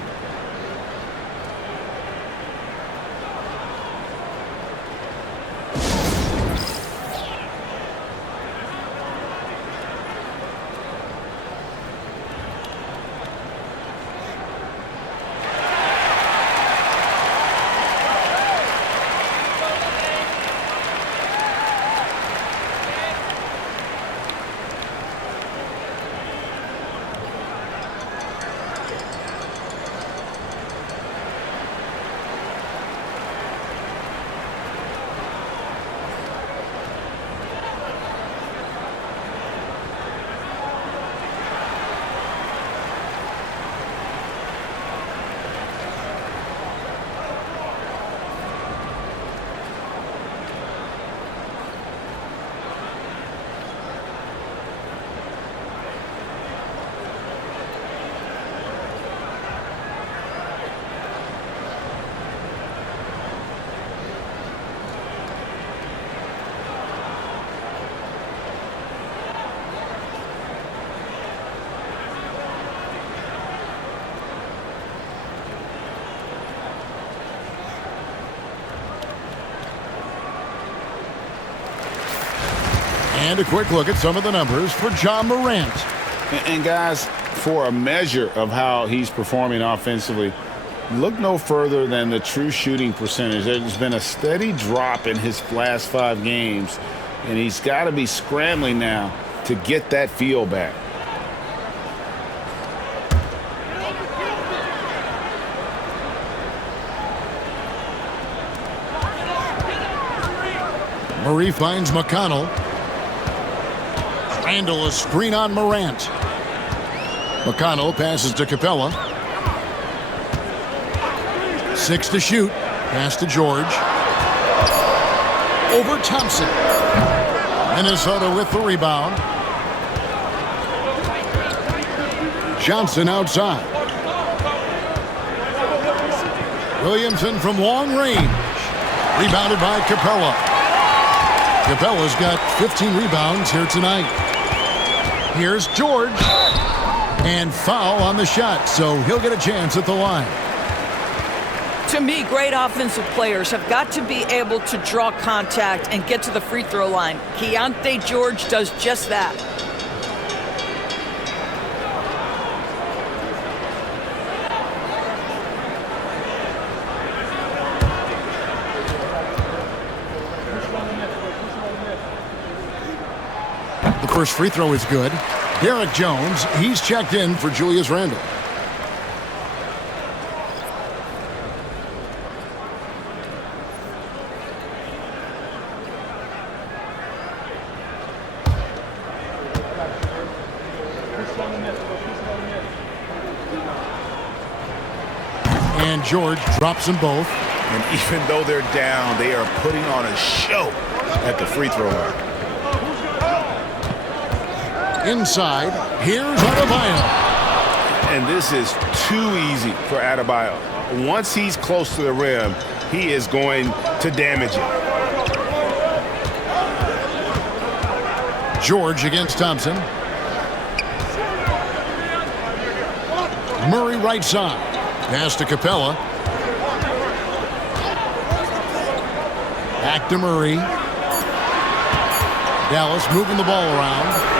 And a quick look at some of the numbers for Ja Morant. And guys, for a measure of how he's performing offensively, look no further than the true shooting percentage. There's been a steady drop in his last 5 games, and he's got to be scrambling now to get that feel back. Murray finds McConnell. Randall a screen on Morant. McConnell passes to Capella. 6 to shoot. Pass to George. Over Thompson. Minnesota with the rebound. Johnson outside. Williamson from long range. Rebounded by Capella. Capella's got 15 rebounds here tonight. Here's George. And foul on the shot, so he'll get a chance at the line. To me, great offensive players have got to be able to draw contact and get to the free throw line. Keontae George does just that. The first free throw is good. Derek Jones, he's checked in for Julius Randle. And George drops them both. And even though they're down, they are putting on a show at the free throw line. Inside, here's Adebayo. And this is too easy for Adebayo. Once he's close to the rim, he is going to damage it. George against Thompson. Murray right side. Pass to Capella. Back to Murray. Dallas moving the ball around.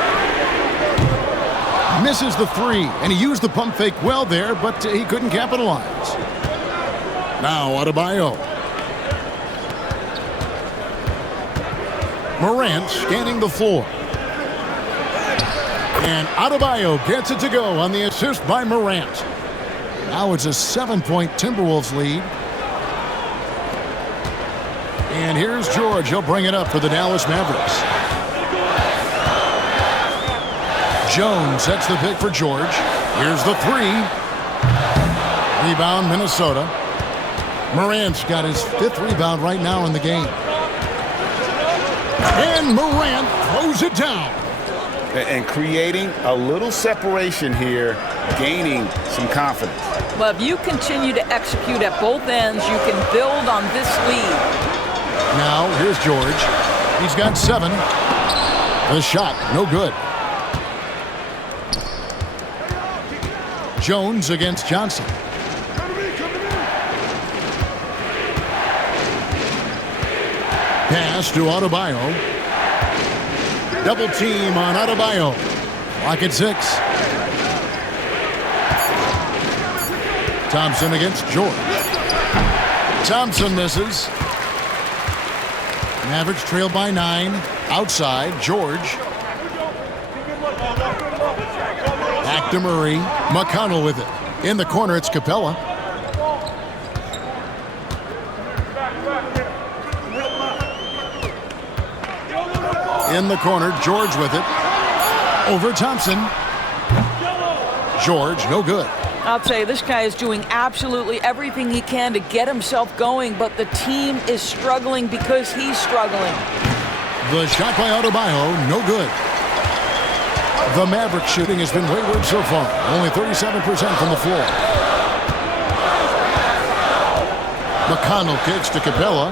Misses the 3, and he used the pump fake well there, but he couldn't capitalize. Now Adebayo. Morant scanning the floor. And Adebayo gets it to go on the assist by Morant. Now it's a 7-point Timberwolves lead. And here's George. He'll bring it up for the Dallas Mavericks. Jones sets the pick for George. Here's the 3. Rebound, Minnesota. Morant's got his 5th rebound right now in the game. And Morant throws it down. And creating a little separation here, gaining some confidence. Well, if you continue to execute at both ends, you can build on this lead. Now, here's George. He's got 7. The shot, no good. Jones against Johnson. Pass to Adebayo. Double team on Adebayo. Lock at 6. Thompson against George. Thompson misses. Mavericks trail by 9. Outside, George. Back to Murray. McConnell with it. In the corner, it's Capella. In the corner, George with it. Over Thompson. George, no good. I'll tell you, this guy is doing absolutely everything he can to get himself going, but the team is struggling because he's struggling. The shot by Adebayo, no good. The Maverick shooting has been wayward so far. Only 37% from the floor. McConnell kicks to Capella.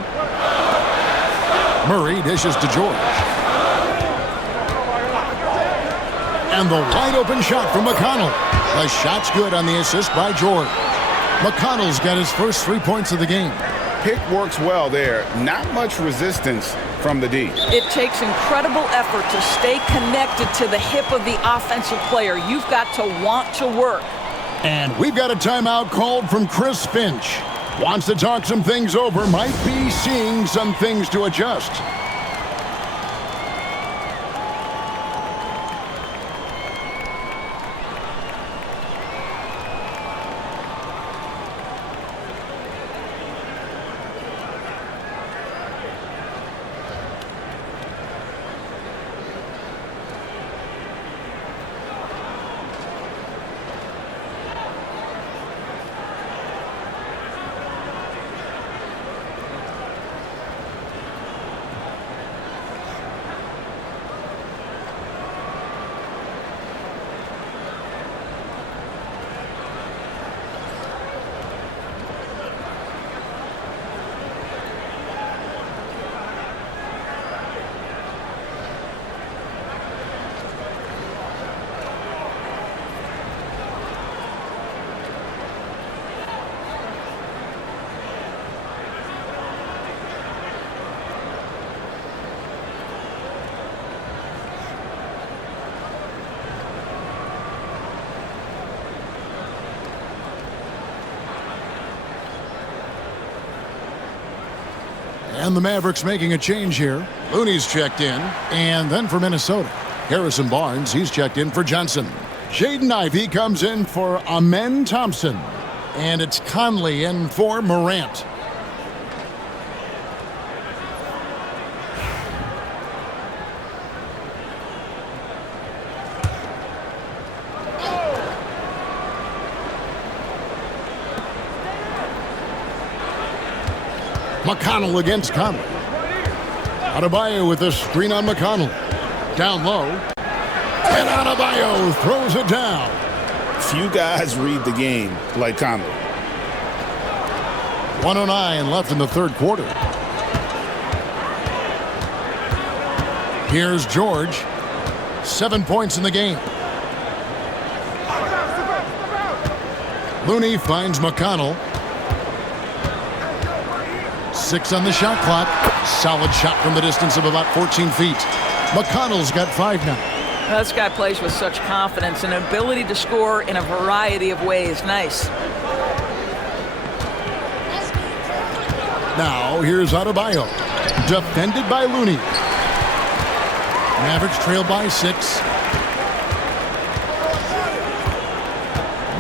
Murray dishes to George. And the wide open shot from McConnell. The shot's good on the assist by George. McConnell's got his first 3 points of the game. pick works well there. Not much resistance from the D. It takes incredible effort to stay connected to the hip of the offensive player. You've got to want to work. And we've got a timeout called from Chris Finch. Wants to talk some things over, might be seeing some things to adjust. And the Mavericks making a change here. Looney's checked in. And then for Minnesota, Harrison Barnes, he's checked in for Johnson. Jaden Ivey comes in for Amen Thompson. And it's Conley in for Morant. McConnell against Conley. Adebayo with the screen on McConnell. Down low. And Adebayo throws it down. Few guys read the game like Conley. 1:09 left in the third quarter. Here's George. 7 points in the game. Looney finds McConnell. 6 on the shot clock. Solid shot from the distance of about 14 feet. McConnell's got 5 now. This guy plays with such confidence and ability to score in a variety of ways. Nice. Now here's Adebayo. Defended by Looney. Mavericks trail by 6.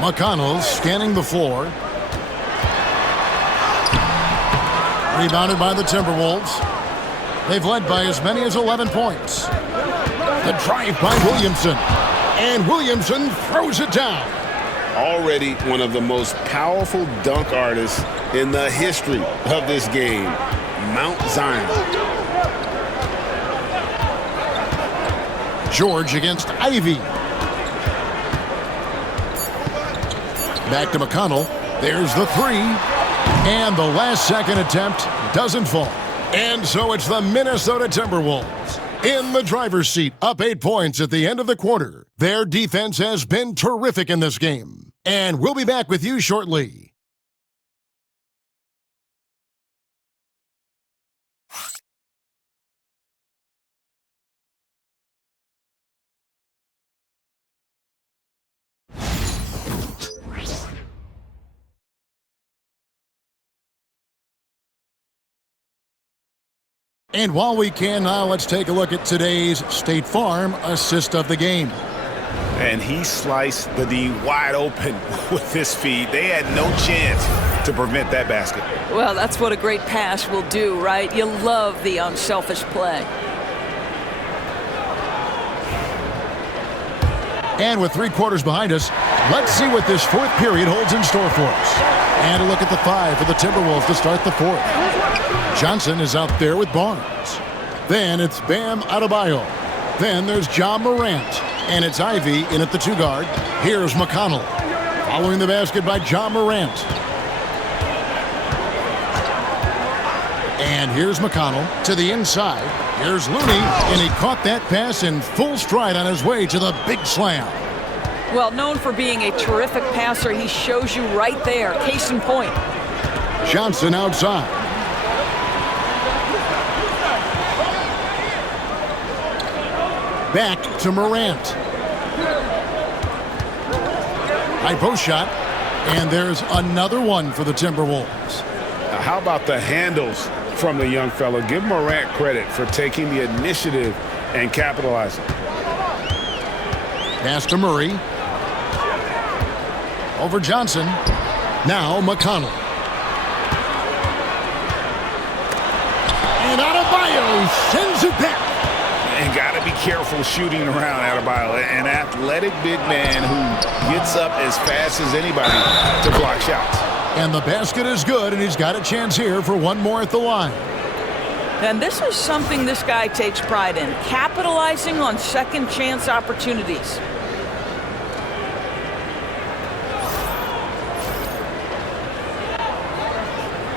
McConnell scanning the floor. Rebounded by the Timberwolves. They've led by as many as 11 points. The drive by Williamson. And Williamson throws it down. Already one of the most powerful dunk artists in the history of this game. Mount Zion. George against Ivey. Back to McConnell. There's the 3. And the last second attempt doesn't fall. And so it's the Minnesota Timberwolves in the driver's seat, up 8 points at the end of the quarter. Their defense has been terrific in this game. And we'll be back with you shortly. And while we can now, let's take a look at today's State Farm assist of the game. And he sliced the D wide open with his feed. They had no chance to prevent that basket. Well, that's what a great pass will do, right? You love the unselfish play. And with 3 quarters behind us, let's see what this fourth period holds in store for us. And a look at the 5 for the Timberwolves to start the fourth. Johnson is out there with Barnes. Then it's Bam Adebayo. Then there's Ja Morant. And it's Ivey in at the 2 guard. Here's McConnell. Following the basket by Ja Morant. And here's McConnell to the inside. Here's Looney, and he caught that pass in full stride on his way to the big slam. Well, known for being a terrific passer, he shows you right there. Case in point. Johnson outside. Back to Morant. High post shot. And there's another one for the Timberwolves. How about the handles from the young fella? Give Morant credit for taking the initiative and capitalizing. Pass to Murray. Over Johnson. Now McConnell. And Adebayo sends it back. And got to be careful shooting around Adebayo. An athletic big man who gets up as fast as anybody to block shots. And the basket is good, and he's got a chance here for one more at the line. And this is something this guy takes pride in, capitalizing on second chance opportunities.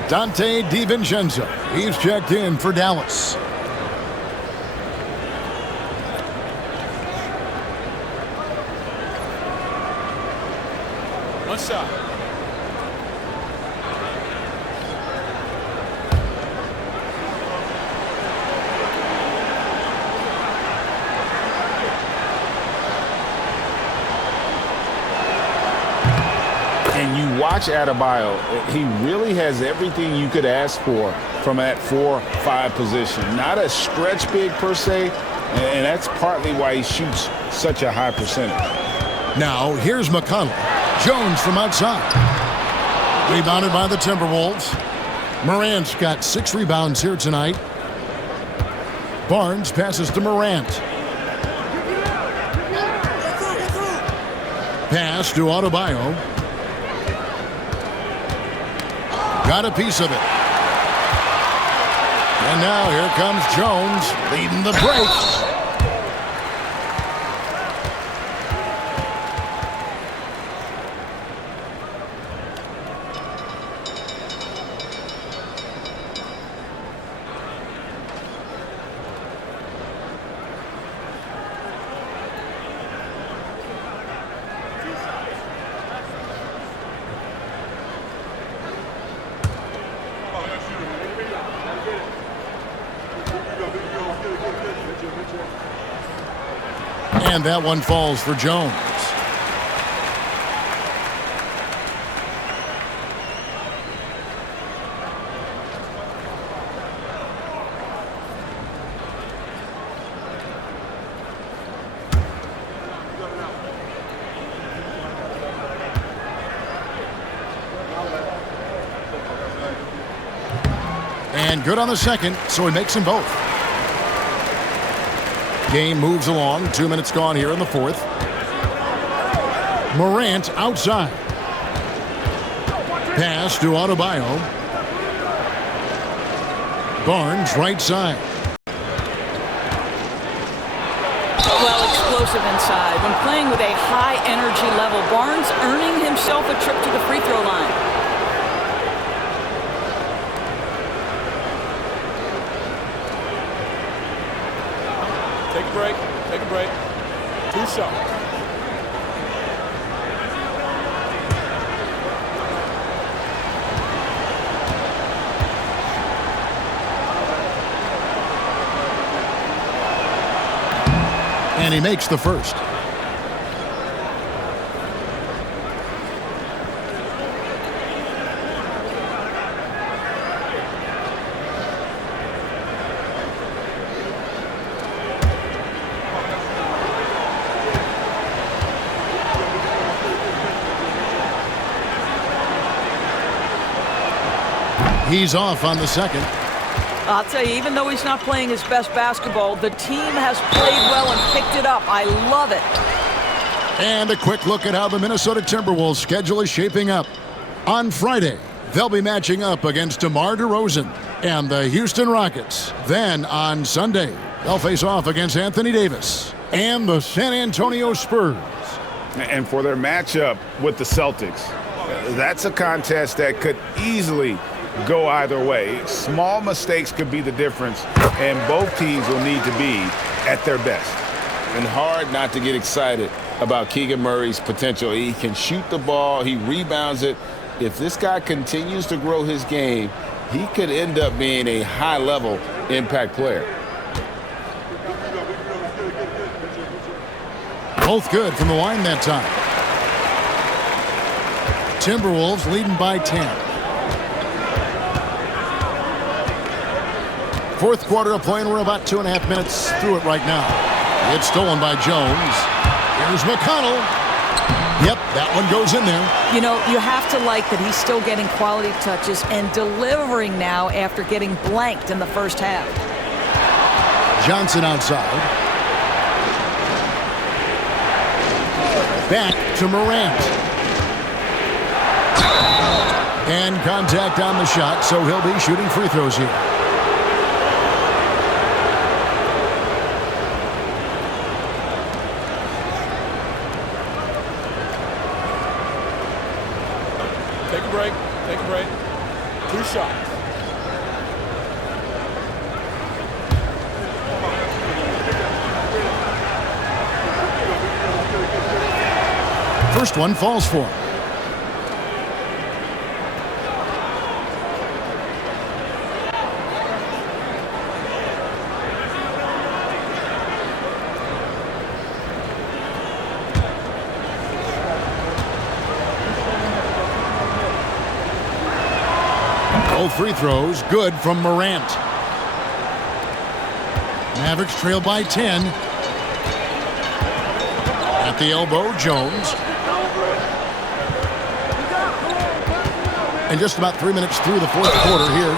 Dante DiVincenzo. He's checked in for Dallas. One shot. And you watch Adebayo, he really has everything you could ask for from that 4-5 position. Not a stretch big per se, and that's partly why he shoots such a high percentage. Now, here's McConnell. Jones from outside. Rebounded by the Timberwolves. Morant's got 6 rebounds here tonight. Barnes passes to Morant. Pass to Adebayo. Got a piece of it. And now here comes Jones leading the break. And that one falls for Jones. And good on the second, so he makes them both. Game moves along. 2 minutes gone here in the fourth. Morant outside. Pass to Adebayo. Barnes right side. Well, explosive inside. When playing with a high energy level, Barnes earning himself a trip to the free throw line. Take a break. Take a break. 2 shots. And he makes the first. He's off on the second. I'll tell you, even though he's not playing his best basketball, the team has played well and picked it up. I love it. And a quick look at how the Minnesota Timberwolves schedule is shaping up. On Friday, they'll be matching up against DeMar DeRozan and the Houston Rockets. Then on Sunday, they'll face off against Anthony Davis and the San Antonio Spurs. And for their matchup with the Celtics, that's a contest that could easily go either way. Small mistakes could be the difference, and both teams will need to be at their best. And hard not to get excited about Keegan Murray's potential. He can shoot the ball, he rebounds it. If this guy continues to grow his game, he could end up being a high-level impact player. Both good from the line that time. Timberwolves leading by 10. Fourth quarter of play, and we're about 2.5 minutes through it right now. It's stolen by Jones. Here's McConnell. Yep, that one goes in there. You know, you have to like that he's still getting quality touches and delivering now after getting blanked in the first half. Johnson outside. Back to Morant. And contact on the shot, so he'll be shooting free throws here. Take a break. Take a break. 2 shots. First one falls for him. Both free throws good from Morant. Mavericks trail by 10. At the elbow, Jones. And just about 3 minutes through the fourth quarter here.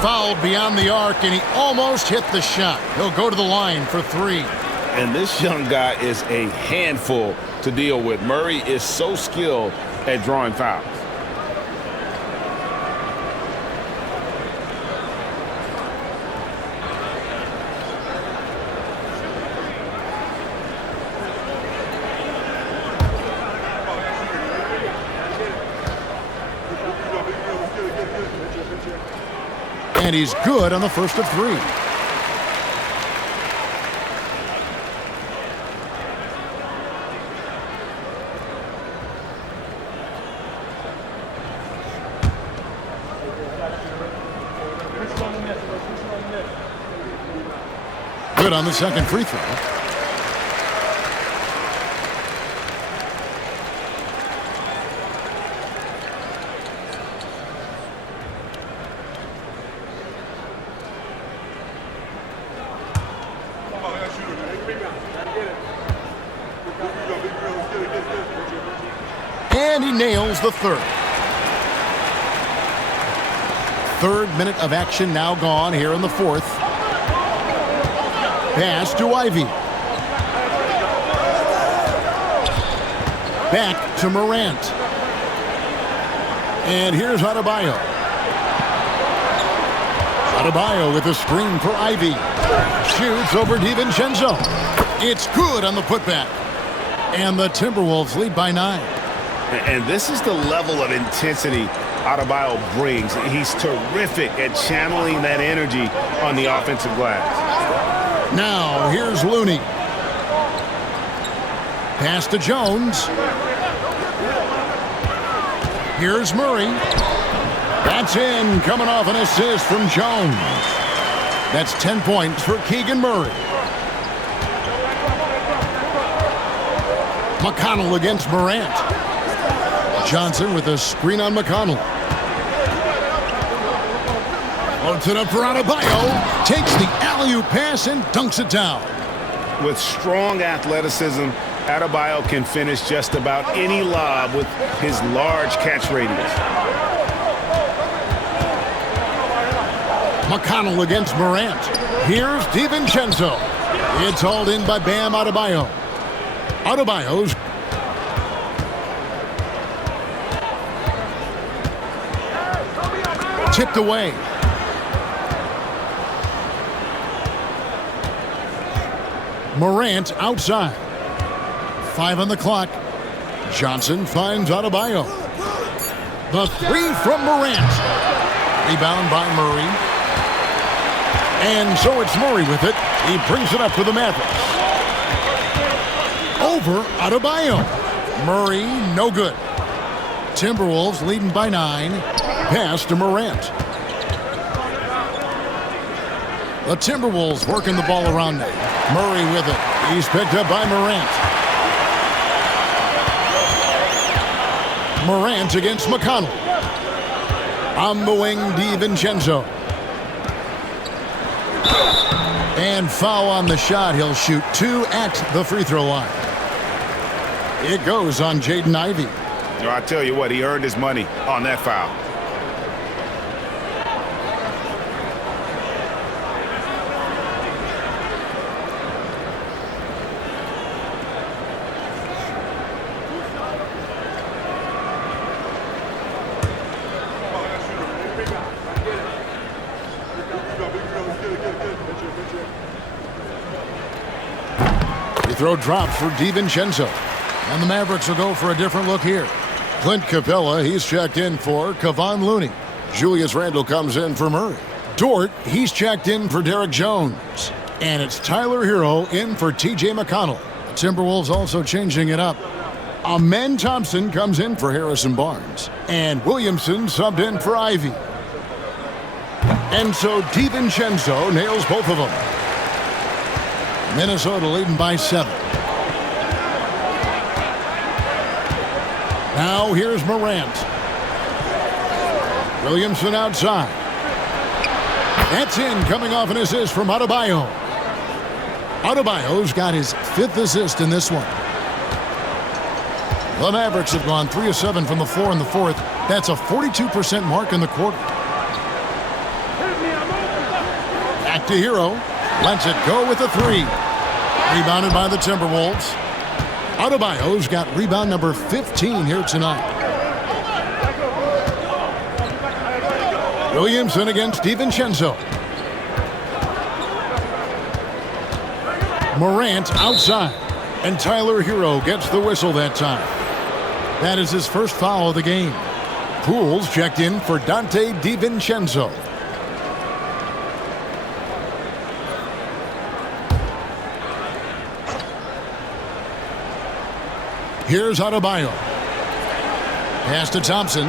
Fouled beyond the arc, and he almost hit the shot. He'll go to the line for 3. And this young guy is a handful to deal with. Murray is so skilled at drawing fouls. And he's good on the first of 3. Good on the second free throw. And he nails the third. Third minute of action now gone here in the fourth. Pass to Ivy. Back to Morant. And here's Adebayo. Adebayo with a screen for Ivy. Shoots over DiVincenzo. It's good on the putback. And the Timberwolves lead by 9. And this is the level of intensity Adebayo brings. He's terrific at channeling that energy on the offensive glass. Now, here's Looney. Pass to Jones. Here's Murray. That's in, coming off an assist from Jones. That's 10 points for Keegan Murray. McConnell against Morant. Johnson with a screen on McConnell. Floats it up for Adebayo. Takes the alley-oop pass and dunks it down. With strong athleticism, Adebayo can finish just about any lob with his large catch radius. McConnell against Morant. Here's DiVincenzo. It's hauled in by Bam Adebayo. Adebayo's tipped away. Morant outside. 5 on the clock. Johnson finds Adebayo. The 3 from Morant. Rebound by Murray. And so it's Murray with it. He brings it up for the Mavericks. Over Adebayo. Murray, no good. Timberwolves leading by 9. Pass to Morant. The Timberwolves working the ball around now. Murray with it. He's picked up by Morant. Morant against McConnell. On the wing, DiVincenzo. And foul on the shot. He'll shoot 2 at the free throw line. It goes on Jaden Ivey. I tell you what, he earned his money on that foul. Throw drops for DiVincenzo. And the Mavericks will go for a different look here. Clint Capella, he's checked in for Kevon Looney. Julius Randle comes in for Murray. Dort, he's checked in for Derek Jones. And it's Tyler Hero in for TJ McConnell. The Timberwolves also changing it up. Amen Thompson comes in for Harrison Barnes. And Williamson subbed in for Ivy. And so DiVincenzo nails both of them. Minnesota leading by 7. Now here's Morant. Williamson outside. That's in, coming off an assist from Adebayo. Adebayo's got his 5th assist in this one. The Mavericks have gone 3 of 7 from the floor in the 4th. That's a 42% mark in the quarter. Back to Hero. Lets it go with a 3. Rebounded by the Timberwolves. Adebayo's got rebound number 15 here tonight. Williamson against DiVincenzo. Morant outside. And Tyler Hero gets the whistle that time. That is his first foul of the game. Pools checked in for Dante DiVincenzo. Here's Adebayo. Pass to Thompson.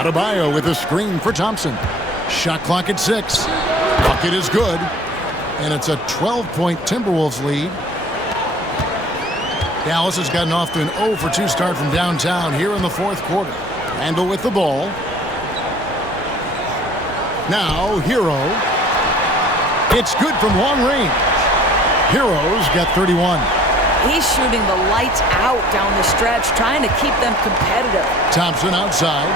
Adebayo with a screen for Thompson. Shot clock at 6. Bucket is good. And it's a 12-point Timberwolves lead. Dallas has gotten off to an 0-for-2 start from downtown here in the 4th quarter. Randle with the ball. Now Hero. It's good from long range. Hero's got 31. He's shooting the lights out down the stretch, trying to keep them competitive. Thompson outside.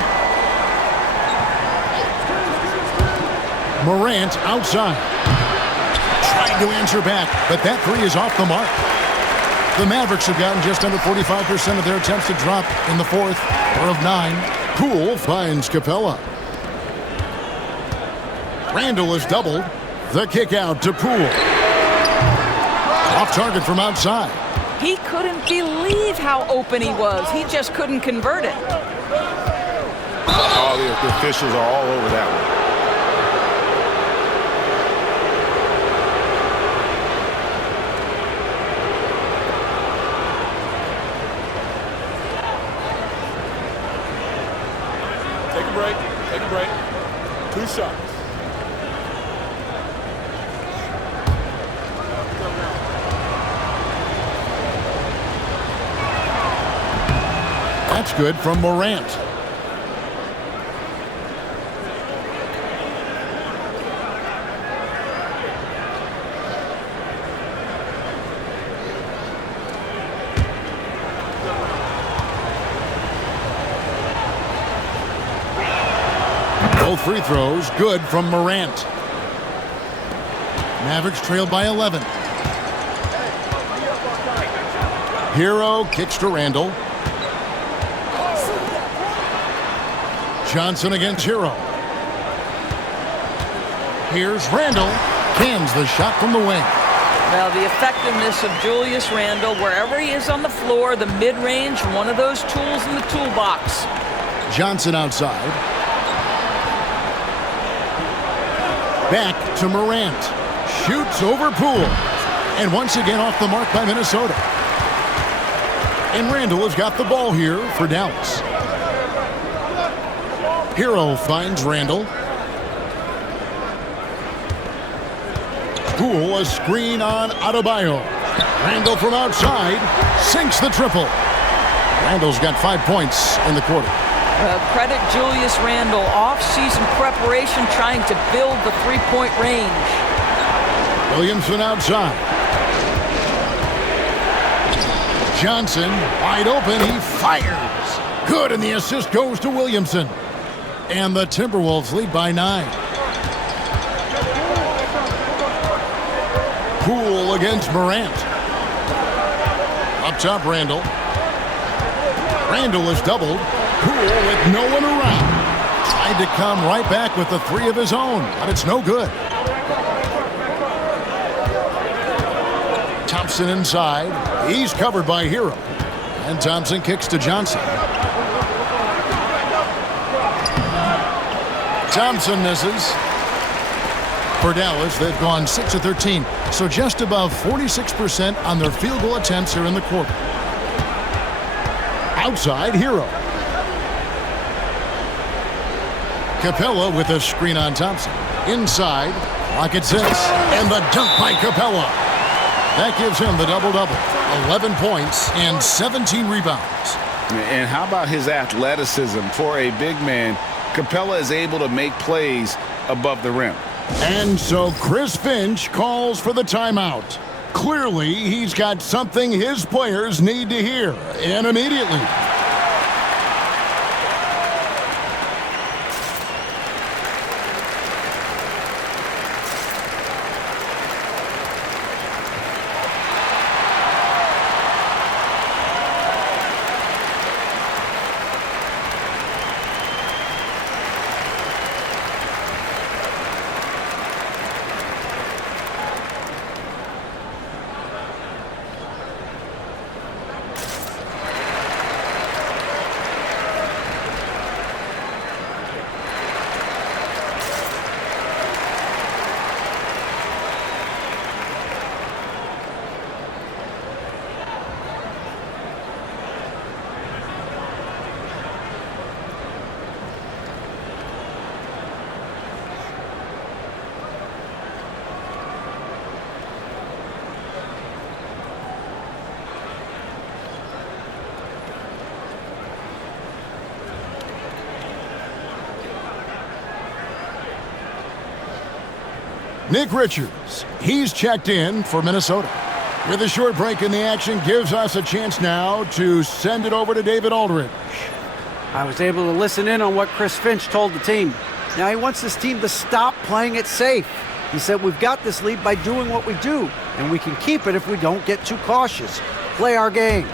Morant outside. Trying to answer back, but that 3 is off the mark. The Mavericks have gotten just under 45% of their attempts to drop in the 4th, 4 of 9. Poole finds Capella. Randle is doubled. The kick out to Poole. Off target from outside. He couldn't believe how open he was. He just couldn't convert it. All the officials are all over that one. Take a break. Take a break. 2 shots. That's good from Morant. Both free throws good from Morant. Mavericks trailed by 11. Hero kicks to Randle. Johnson against Hero. Here's Randle. Cans the shot from the wing. Well, the effectiveness of Julius Randle, wherever he is on the floor, the mid-range, one of those tools in the toolbox. Johnson outside. Back to Morant. Shoots over Poole. And once again off the mark by Minnesota. And Randle has got the ball here for Dallas. Hero finds Randle. Poole, a screen on Adebayo. Randle from outside sinks the triple. Randall's got 5 points in the quarter. Credit Julius Randle. Off-season preparation trying to build the three-point range. Williamson outside. Johnson wide open. He fires. Good, and the assist goes to Williamson. And the Timberwolves lead by 9. Poole against Morant. Up top, Randall. Randall is doubled. Poole with no one around. Tried to come right back with the 3 of his own, but it's no good. Thompson inside. He's covered by Hero. And Thompson kicks to Johnson. Thompson misses. For Dallas, they've gone 6 of 13, so just above 46% on their field goal attempts here in the quarter. Outside, Hero. Capella with a screen on Thompson. Inside, Rocket 6, and the dunk by Capella. That gives him the double-double. 11 points and 17 rebounds. And how about his athleticism? For a big man, Capella is able to make plays above the rim. And so Chris Finch calls for the timeout. Clearly, he's got something his players need to hear, and immediately. Nick Richards, he's checked in for Minnesota. With a short break in the action, gives us a chance now to send it over to David Aldridge. I was able to listen in on what Chris Finch told the team. Now he wants this team to stop playing it safe. He said we've got this lead by doing what we do, and we can keep it if we don't get too cautious. Play our game.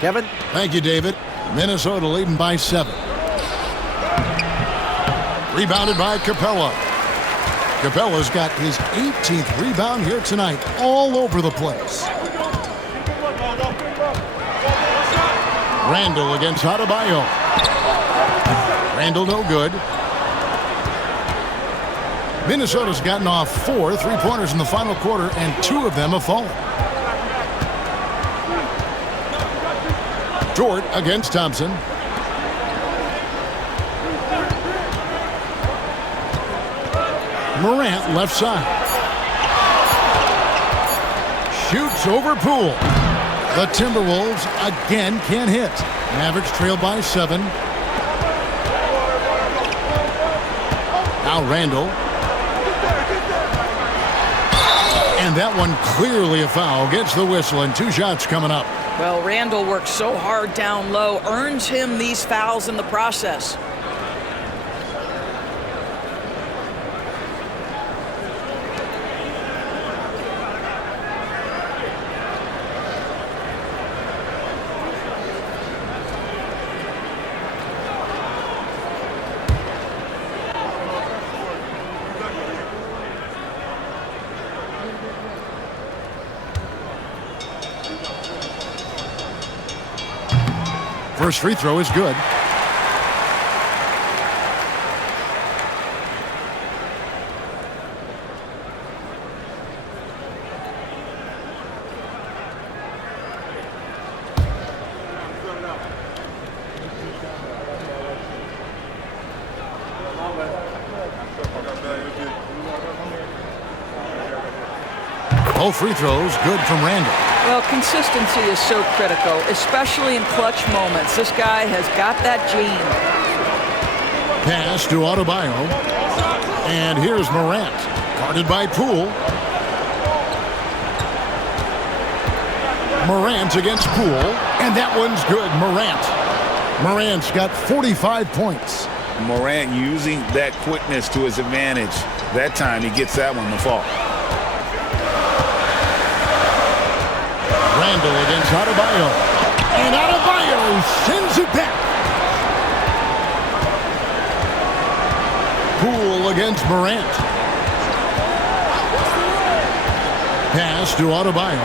Kevin? Thank you, David. Minnesota leading by 7. Rebounded by Capella. Capella's got his 18th rebound here tonight, all over the place. Randall against Adebayo. Randall no good. Minnesota's gotten off 4 3-pointers in the final quarter, and 2 of them have fallen. Dort against Thompson. Morant left side. Shoots over Poole. The Timberwolves again can't hit. Mavericks trail by 7. Now Randall. And that one clearly a foul. Gets the whistle, and 2 shots coming up. Well, Randall works so hard down low, earns him these fouls in the process. First free throw is good. Both free throws good from Randall. Well, consistency is so critical, especially in clutch moments. This guy has got that gene. Pass to Adebayo. And here's Morant. Guarded by Poole. Morant against Poole. And that one's good. Morant's got 45 points. Morant using that quickness to his advantage. That time he gets that one to fall. Randall against Adebayo. And Adebayo sends it back. Poole against Morant. Pass to Adebayo.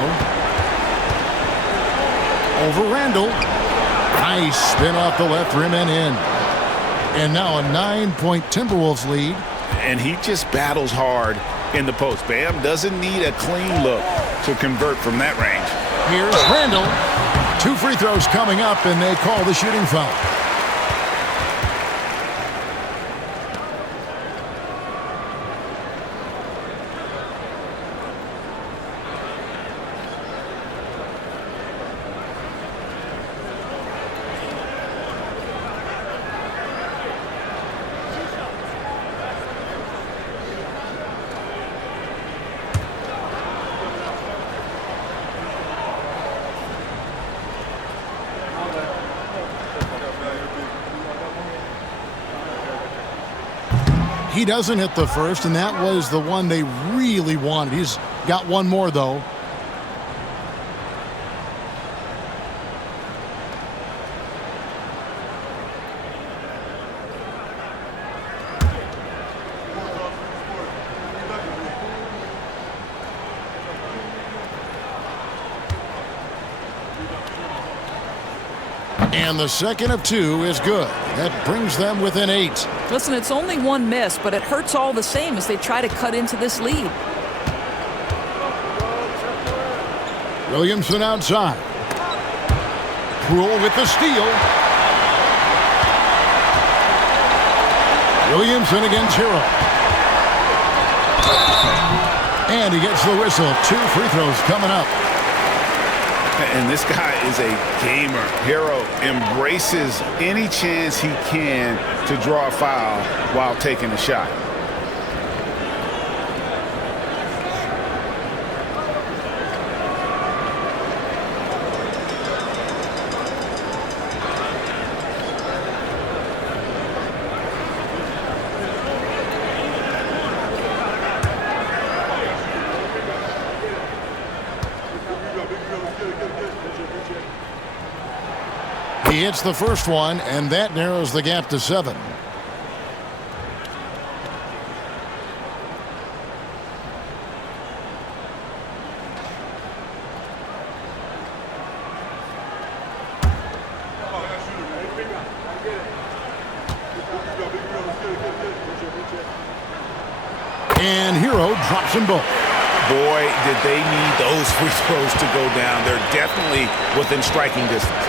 Over Randall. Nice spin off the left rim and in. And now a 9-point Timberwolves lead. And he just battles hard in the post. Bam doesn't need a clean look to convert from that range. Here's Randall. 2 free throws coming up, and they call the shooting foul. He doesn't hit the first, and that was the one they really wanted. He's got one more, though. And the second of 2 is good. That brings them within 8. Listen, it's only one miss, but it hurts all the same as they try to cut into this lead. Williamson outside. Poole with the steal. Williamson against Hero. And he gets the whistle. 2 free throws coming up. And this guy is a gamer. Hero embraces any chance he can to draw a foul while taking a shot. He hits the first one, and that narrows the gap to 7. And Hero drops them both. Boy, did they need those free throws to go down. They're definitely within striking distance.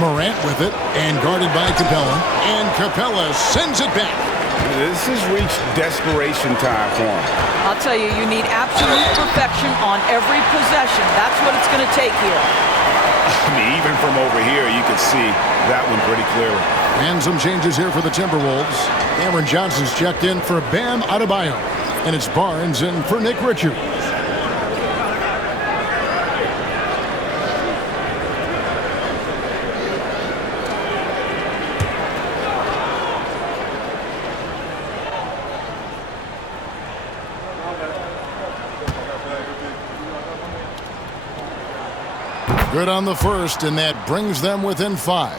Morant with it, and guarded by Capella. And Capella sends it back. This has reached desperation time for him. I'll tell you, you need absolute perfection on every possession. That's what it's going to take here. I mean, even from over here, you could see that one pretty clearly. And some changes here for the Timberwolves. Cameron Johnson's checked in for Bam Adebayo. And it's Barnes in for Nick Richards. Good on the first, and that brings them within 5.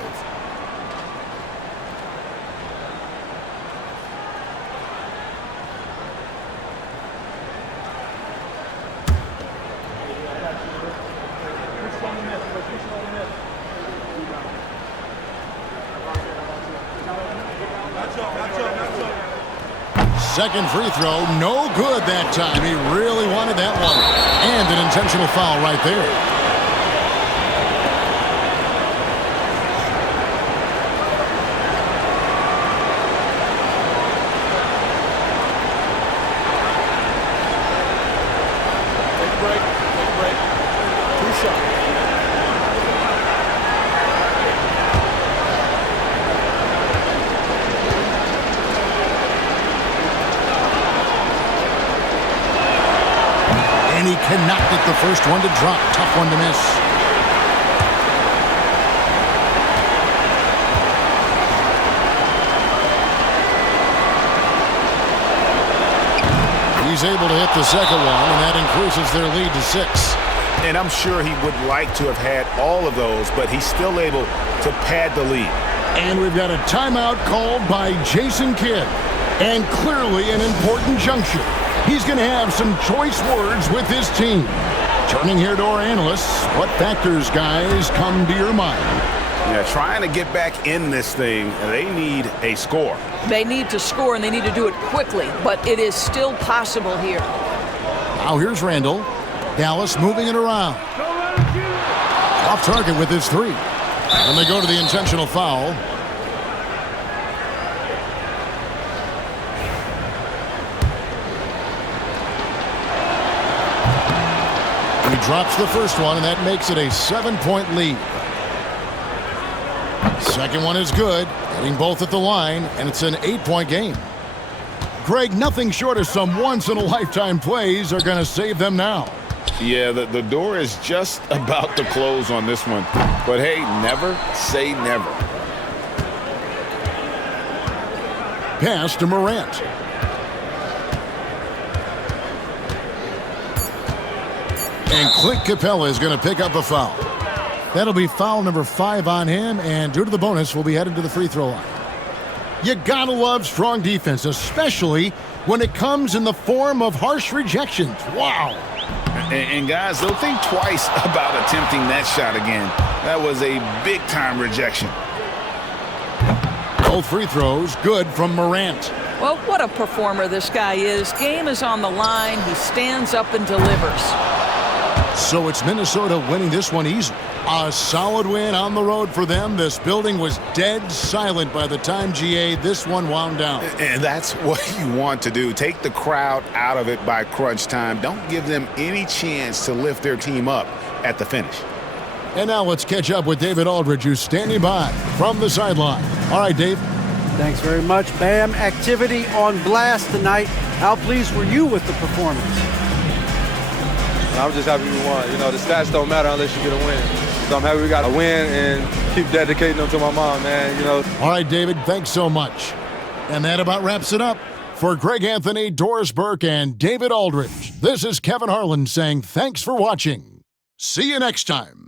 Second free throw, no good that time. He really wanted that one. And an intentional foul right there. And he cannot get the first one to drop. Tough one to miss. He's able to hit the second one, and that increases their lead to 6. And I'm sure he would like to have had all of those, but he's still able to pad the lead. And we've got a timeout called by Jason Kidd. And clearly an important juncture. He's going to have some choice words with his team. Turning here to our analysts, what factors, guys, come to your mind? Yeah, trying to get back in this thing, they need a score. They need to score, and they need to do it quickly, but it is still possible here. Now here's Randall. Dallas moving it around. Off target with his 3. And they go to the intentional foul. He drops the first one, and that makes it a 7-point lead. Second one is good, hitting both at the line, and it's an 8-point game. Greg, nothing short of some once-in-a-lifetime plays are going to save them now. Yeah, the door is just about to close on this one. But hey, never say never. Pass to Morant. And Clint Capella is going to pick up a foul. That'll be foul number 5 on him, and due to the bonus, we'll be headed to the free throw line. You gotta love strong defense, especially when it comes in the form of harsh rejections. Wow. And guys, they'll think twice about attempting that shot again. That was a big-time rejection. Both free throws good from Morant. Well, what a performer this guy is. Game is on the line. He stands up and delivers. So it's Minnesota winning this one easily. A solid win on the road for them. This building was dead silent by the time, GA, this one wound down. And that's what you want to do. Take the crowd out of it by crunch time. Don't give them any chance to lift their team up at the finish. And now let's catch up with David Aldridge, who's standing by from the sideline. All right, Dave. Thanks very much, Bam. Activity on blast tonight. How pleased were you with the performance? I'm just happy we won. You know, the stats don't matter unless you get a win. So I'm happy we got a win and keep dedicating them to my mom, man, you know. All right, David, thanks so much. And that about wraps it up. For Greg Anthony, Doris Burke, and David Aldridge, this is Kevin Harlan saying thanks for watching. See you next time.